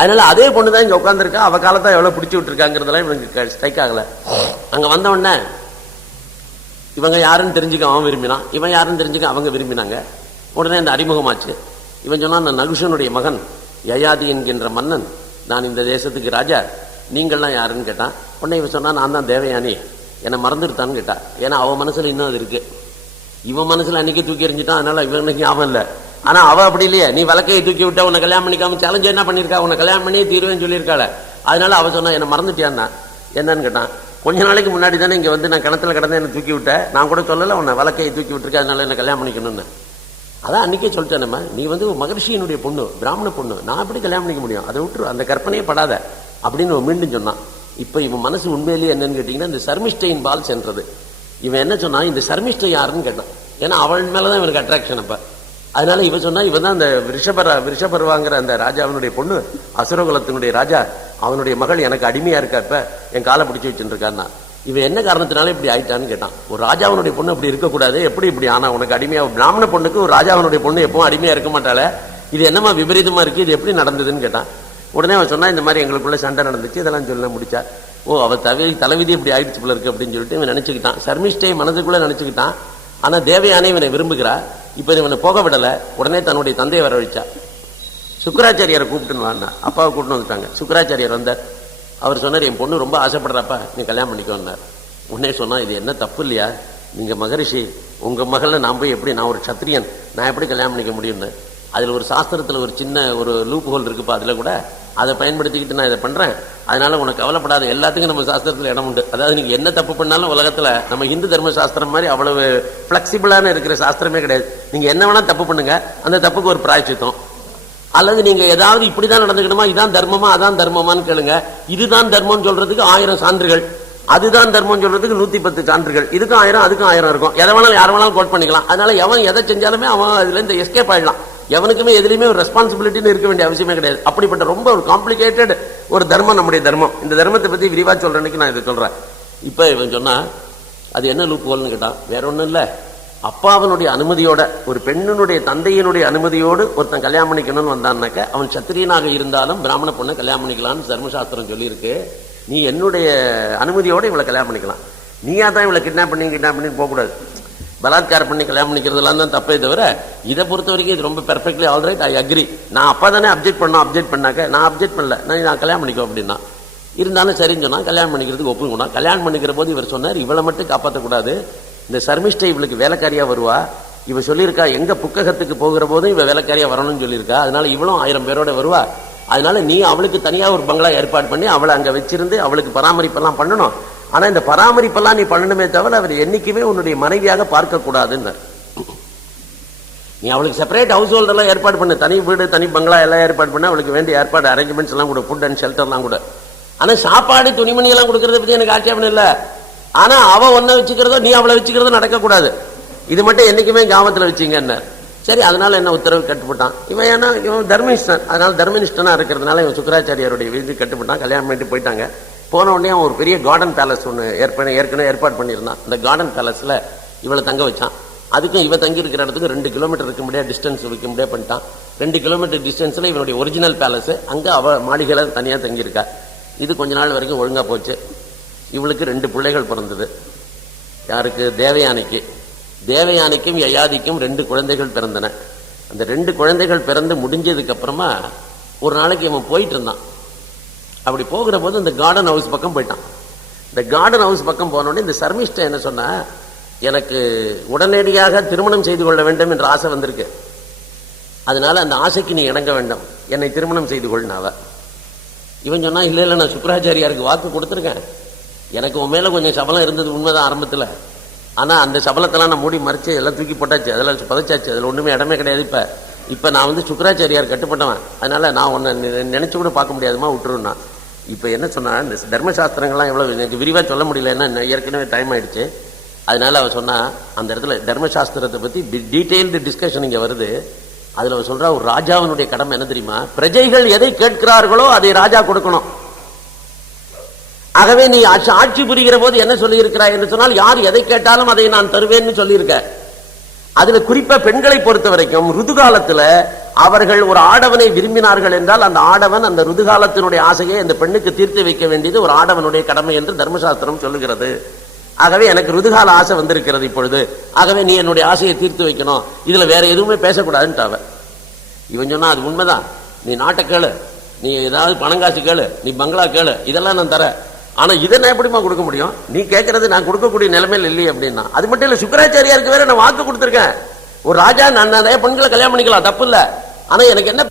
அதனால அதே பொண்ணுதான் இங்க உட்காந்துருக்கா, அவ காலத்தை எவ்வளவு பிடிச்சி விட்டுருக்காங்கிறதெல்லாம் இவனுக்கு ஸ்ட்ரைக் ஆகல. அங்க வந்த உடனே இவங்க யாருன்னு தெரிஞ்சுக்க அவன் விரும்பினான், இவன் யாருன்னு தெரிஞ்சுக்க அவங்க விரும்பினாங்க. உடனே இந்த அறிமுகமாச்சு. இவன் சொன்னா, அந்த நகுஷனுடைய மகன் யயாதி என்கின்ற மன்னன், நான் இந்த தேசத்துக்கு ராஜா, நீங்கள்லாம் யாருன்னு கேட்டான். உடனே இவன் சொன்னா, நான் தான் தேவயானி, என்னை மறந்துடுத்தான்னு கேட்டா. ஏன்னா அவன் மனசுல இன்னும் அது இருக்கு. இவன் மனசுல அன்னைக்கு தூக்கி எறிஞ்சிட்டான், அதனால இவனுக்கு ஞாபகம் இல்லை. ஆனா அவ அப்படி இல்லையே, நீ வழக்கையை தூக்கி விட்டா உன்னை கல்யாணம் பண்ணிக்காம சேலஞ்சு என்ன பண்ணிருக்கா, உன்னை கல்யாணம் பண்ணியே தீர்வேன்னு சொல்லியிருக்காள். அதனால அவ சொன்னா, என்ன மறந்துட்டியான்னா. என்னன்னு கேட்டான், கொஞ்ச நாளைக்கு முன்னாடி தானே இங்க வந்து நான் கிணத்துல கிடந்து என்ன தூக்கி விட்டேன், நான் கூட சொல்லல உன்னை வழக்கையை தூக்கி விட்டுருக்க, அதனால என்ன கல்யாணம் பண்ணிக்கணும்னு. அதான் அன்னைக்கே சொல்லிட்டேன், நீ வந்து மகர்ஷியினுடைய பொண்ணு, பிராமண பொண்ணு, நான் எப்படி கல்யாணம் பண்ணிக்க முடியும், அதை விட்டுரு, அந்த கற்பனையே படாத அப்படின்னு மீண்டும் சொன்னான். இப்ப இவன் மனசு உண்மையிலேயே என்னன்னு கேட்டீங்கன்னா, இந்த சர்மிஷ்டையின் பால் சென்றது. இவன் என்ன சொன்னா, இந்த சர்மிஷ்டை யாருன்னு கேட்டான். ஏன்னா அவள் மேலதான் இவனுக்கு அட்ராக்ஷன். அப்ப அதனால இவன் சொன்னா, இவன் தான் அந்த ரிஷபர்வாங்கிற அந்த ராஜாவினுடைய பொண்ணு, அசுரகுலத்தினுடைய ராஜா, அவனுடைய மகள் எனக்கு அடிமையா இருக்கா, இப்ப என் காலை பிடிச்சி வச்சுட்டு இருக்கான்னா. இவன் என்ன காரணத்தினால இப்படி ஆயிட்டான்னு கேட்டான். ஒரு ராஜாவனுடைய பொண்ணு அப்படி இருக்கக்கூடாது, எப்படி இப்படி ஆனா உனக்கு அடிமையா, பிராமண பொண்ணுக்கு ஒரு ராஜாவனுடைய பொண்ணு எப்பவும் அடிமையா இருக்க மாட்டாளே, இது என்னமா விபரீதமா இருக்கு, இது எப்படி நடந்ததுன்னு கேட்டான். உடனே அவன் சொன்னா, இந்த மாதிரி எங்களுக்குள்ள சண்டை நடந்துச்சு, இதெல்லாம் சொல்ல முடிச்சா. ஓ, அவ தலைவிதி இப்படி ஆயிடுச்சு போல இருக்கு அப்படின்னு சொல்லிட்டு இவன் நினைச்சுக்கிட்டான். சர்மிஷ்டை மனதுக்குள்ள நினைச்சுக்கிட்டான். ஆனா தேவயானே இவனை விரும்புகிறா. இப்ப இவனை போக விடல. உடனே தன்னுடைய தந்தையை வரவழைச்சா. சுக்கராச்சாரியாரை கூப்பிட்டுன்னு வான்னா. அப்பாவை கூப்பிட்டு வந்துட்டாங்க. சுக்கராச்சாரியார் வந்தார். அவர் சொன்னார், என் பொண்ணு ரொம்ப ஆசைப்படுறாப்பா, நீ கல்யாணம் பண்ணிக்கோன்னார். உடனே சொன்னா, இது என்ன தப்பு இல்லையா, நீங்க மகரிஷி, உங்க மகளை நான் போய் எப்படி, நான் ஒரு சத்திரியன், நான் எப்படி கல்யாணம் பண்ணிக்க முடியும்னு. அதுல ஒரு சாஸ்திரத்துல ஒரு சின்ன ஒரு லூப் ஹோல் இருக்குப்பா, அதுல கூட அதை பயன்படுத்திக்கிட்டு நான் இதை பண்றேன், அதனால உனக்கு கவலைப்படாத, எல்லாத்துக்கும் நம்ம சாஸ்திரத்துல இடம் உண்டு. அதாவது நீங்க என்ன தப்பு பண்ணாலும் உலகத்துல நம்ம இந்து தர்ம சாஸ்திரம் மாதிரி அவ்வளவு பிளெக்சிபிளான இருக்கிற சாஸ்திரமே கிடையாது. நீங்க என்ன வேணா தப்பு பண்ணுங்க, அந்த தப்புக்கு ஒரு பிராயச்சித்தம். அல்லது நீங்க ஏதாவது இப்படிதான் நடந்துக்கணுமா, இதான் தர்மமா அதான் தர்மமான்னு கேளுங்க. இதுதான் தர்மம் சொல்றதுக்கு 1000 சான்றுகள், அதுதான் தர்மம் சொல்றதுக்கு 110 சான்றுகள், இதுக்கும் 1000 அதுக்கும் 1000 இருக்கும். எதை வேணாலும் யார் வேணாலும் கோட் பண்ணிக்கலாம். அதனால எவன் எதை செஞ்சாலுமே அவன் அதுல இருந்து எஸ்கேப் ஆயிடலாம். எவனுக்குமே எதுலையுமே ஒரு ரெஸ்பான்சிபிலிட்டின்னு இருக்க வேண்டிய அவசியமே கிடையாது. அப்படிப்பட்ட ரொம்ப ஒரு காம்ப்ளிகேட்டட் ஒரு தர்மம் நம்முடைய தர்மம். இந்த தர்மத்தை பத்தி விரிவா சொல்றேன்னு நான் இதை சொல்றேன். இப்ப இவன் சொன்னா, அது என்ன லூப் ஹோல்னு கேட்டான். வேற ஒண்ணும் இல்ல, அப்பாவனுடைய அனுமதியோட, ஒரு பெண்ணினுடைய தந்தையினுடைய அனுமதியோடு ஒருத்தன் கல்யாணம் பண்ணிக்கணும்னு வந்தான்னாக்க, அவன் சத்திரியனாக இருந்தாலும் பிராமண பொண்ணை கல்யாணம் பண்ணிக்கலாம்னு தர்மசாஸ்திரம் சொல்லியிருக்கு. நீ என்னுடைய அனுமதியோட இவளை கல்யாணம் பண்ணிக்கலாம். நீயா தான் இவளை கிட்னாப் பண்ணி போகக்கூடாது. பலாத்காரம் பண்ணி கல்யாணம் பண்ணிக்கிறதுலாம் தான் தப்பே தவிர, இதை பொறுத்த வரைக்கும் இது ரொம்ப perfectly all right, I agree. நான் அப்பா தானே அப்ஜெக்ட் பண்ணாக்க நான் அப்ஜெக்ட் பண்ணல, நான் கல்யாணம் பண்ணிக்கோ அப்படின்னா. இருந்தாலும் சரின்னு சொன்னா கல்யாணம் பண்ணிக்கிறதுக்கு ஒப்புக்கணும். கல்யாணம் பண்ணிக்கிற போது இவர் சொன்னார், இவளை மட்டும் காப்பாற்றக்கூடாது, இந்த சர்மிஷ்டை இவளுக்கு வேலைக்காரியா வருவா. இவ சொல்லியிருக்கா, எங்க புக்ககத்துக்கு போகிற போதும் இவ வேலைக்காரியா வரணும்னு சொல்லியிருக்கா. அதனால இவளும் 1000 பேரோட வருவா. அதனால நீ அவளுக்கு தனியா ஒரு பங்களா ஏற்பாடு பண்ணி அவளை அங்க வச்சிருந்து அவளுக்கு பராமரிப்பெல்லாம் பண்ணணும். ஆனா இந்த பராமரிப்பெல்லாம் நீ பண்ணணுமே தவிர அவர் என்னைக்குமே உன்னுடைய மனைவியாக பார்க்க கூடாதுன்னு. நீ அவளுக்கு செப்பரேட் ஹவுஸ் ஹோல்டர் எல்லாம் ஏற்பாடு பண்ணு, தனி வீடு தனி பங்களா எல்லாம் ஏற்பாடு பண்ண, அவளுக்கு வேண்டிய ஏற்பாடு அரேஞ்ச்மெண்ட்ஸ் எல்லாம் கூட, ஃபுட் அண்ட் ஷெல்டர்லாம் கூட. ஆனா சாப்பாடு துணிமணி எல்லாம் கொடுக்கறத பத்தி எனக்கு ஆட்சேபம் இல்லை. ஆனா அவ ஒன்ன வச்சுக்கிறதோ நீ அவளை வச்சுக்கிறதோ நடக்கக்கூடாது. இது மட்டும் என்னைக்குமே கிராமத்துல வச்சுங்க. சரி, அதனால என்ன உத்தரவு கட்டுப்பட்டான். இவன் ஏன்னா இவன் தர்மனிஷ்டன், அதனால தர்மனிஷ்டனா இருக்கிறதுனால இவன் சுக்கராச்சாரியாருடைய வீட்டுக்கு கட்டுப்பட்டான். கல்யாணம் பண்ணிட்டு போயிட்டாங்க. போன உடனே அவன் ஒரு பெரிய கார்டன் பேலஸ் ஒன்று ஏற்கனவே ஏற்பாடு பண்ணியிருந்தான். அந்த கார்டன் பேலஸ்ல இவளை தங்க வச்சான். அதுக்கும் இவ தங்கி இருக்கிற இடத்துக்கு 2 கிலோமீட்டர் இருக்க முடியாது டிஸ்டன்ஸ் வைக்க முடியாது பண்ணிட்டான். 2 கிலோமீட்டர் டிஸ்டன்ஸ்ல இவனுடைய ஒரிஜினல் பேலஸ், அங்க அவ மாளிகையில தனியா தங்கியிருக்கா. இது கொஞ்ச நாள் வரைக்கும் ஒழுங்கா போச்சு. இவளுக்கு 2 பிள்ளைகள் பிறந்தது. யாருக்கு? தேவயானிக்கு. தேவயானிக்கும் யயாதிக்கும் 2 குழந்தைகள் பிறந்தன. அந்த 2 குழந்தைகள் பிறந்து முடிஞ்சதுக்கு அப்புறமா ஒரு நாளைக்கு இவன் போயிட்டு இருந்தான். அப்படி போகிற போது இந்த கார்டன் ஹவுஸ் பக்கம் போயிட்டான். இந்த கார்டன் ஹவுஸ் பக்கம் போனோடனே இந்த சர்மிஷ்டை என்ன சொன்னா, எனக்கு உடனடியாக திருமணம் செய்து கொள்ள வேண்டும் என்ற ஆசை வந்திருக்கு, அதனால அந்த ஆசைக்கு நீ இணங்க வேண்டும், என்னை திருமணம் செய்து கொள்னாவ. இவன் சொன்னா, இல்ல இல்ல, நான் சுக்கராச்சாரியாருக்கு வாக்கு கொடுத்துருக்கேன், எனக்கு உன் மேல கொஞ்சம் சபலம் இருந்தது உண்மைதான் ஆரம்பத்துல, ஆனா அந்த சபலத்தெல்லாம் நான் மூடி மறைச்சு எல்லாம் தூக்கி போட்டாச்சு, அதெல்லாம் புதைச்சாச்சு, அதுல ஒண்ணுமே இடமே கிடையாது. இப்ப நான் வந்து சுக்கராச்சாரியார் கட்டுப்பட்டவன், அதனால நான் உன்னை நினைச்சு கூட பார்க்க முடியாதுமா, விட்டுருன்னா. இப்ப என்ன சொன்னா, இந்த தர்மசாஸ்திரங்கள்லாம் எவ்வளவு எனக்கு விரிவா சொல்ல முடியல, ஏன்னா ஏற்கனவே டைம் ஆயிடுச்சு. அதனால அவ சொன்னா, அந்த இடத்துல தர்மசாஸ்திரத்தை பத்தி டீடைல்டு டிஸ்கஷன் இங்க வருது. அதுல அவ சொல்றா, ஒரு ராஜாவினுடைய கடமை என்ன தெரியுமா, பிரஜைகள் எதை கேட்கிறார்களோ அதை ராஜா கொடுக்கணும். ஆகவே நீ ஆட்சி புரிகிற போது என்ன சொல்லி இருக்கிறாய் என்று சொன்னால், யார் எதை கேட்டாலும் அதை நான் தருவேன்னு சொல்லியிருக்க. அதுல குறிப்பா பெண்களை பொறுத்த வரைக்கும் ருதுகாலத்துல அவர்கள் ஒரு ஆடவனை விரும்பினார்கள் என்றால், அந்த ஆடவன் அந்த ருதுகாலத்தினுடைய ஆசையை அந்த பெண்ணுக்கு தீர்த்து வைக்க வேண்டியது ஒரு ஆடவனுடைய கடமை என்று தர்மசாஸ்திரம் சொல்லுகிறது. ஆகவே எனக்கு ருதுகால ஆசை வந்திருக்கிறது இப்பொழுது, ஆகவே நீ என்னுடைய ஆசையை தீர்த்து வைக்கணும், இதுல வேற எதுவுமே பேசக்கூடாதுன்னு. இவன் சொன்னா, அது உண்மைதான், நீ நாட்டை கேளு, நீ ஏதாவது பணங்காசு கேளு, நீ பங்களா கேளு, இதெல்லாம் நான் தரேன். ஆனா இதை நான் எப்படிமா கொடுக்க முடியும்? நீ கேட்கறது நான் கொடுக்கக்கூடிய நிலைமையில் இல்லையே அப்படின்னா. அது மட்டும் இல்ல, சுக்கராச்சாரியாருக்கு வேற நான் வாக்கு கொடுத்திருக்கேன். ஒரு ராஜா நான் நிறைய பெண்களை கல்யாணம் பண்ணிக்கலாம், தப்பு இல்ல. ஆனா எனக்கு என்ன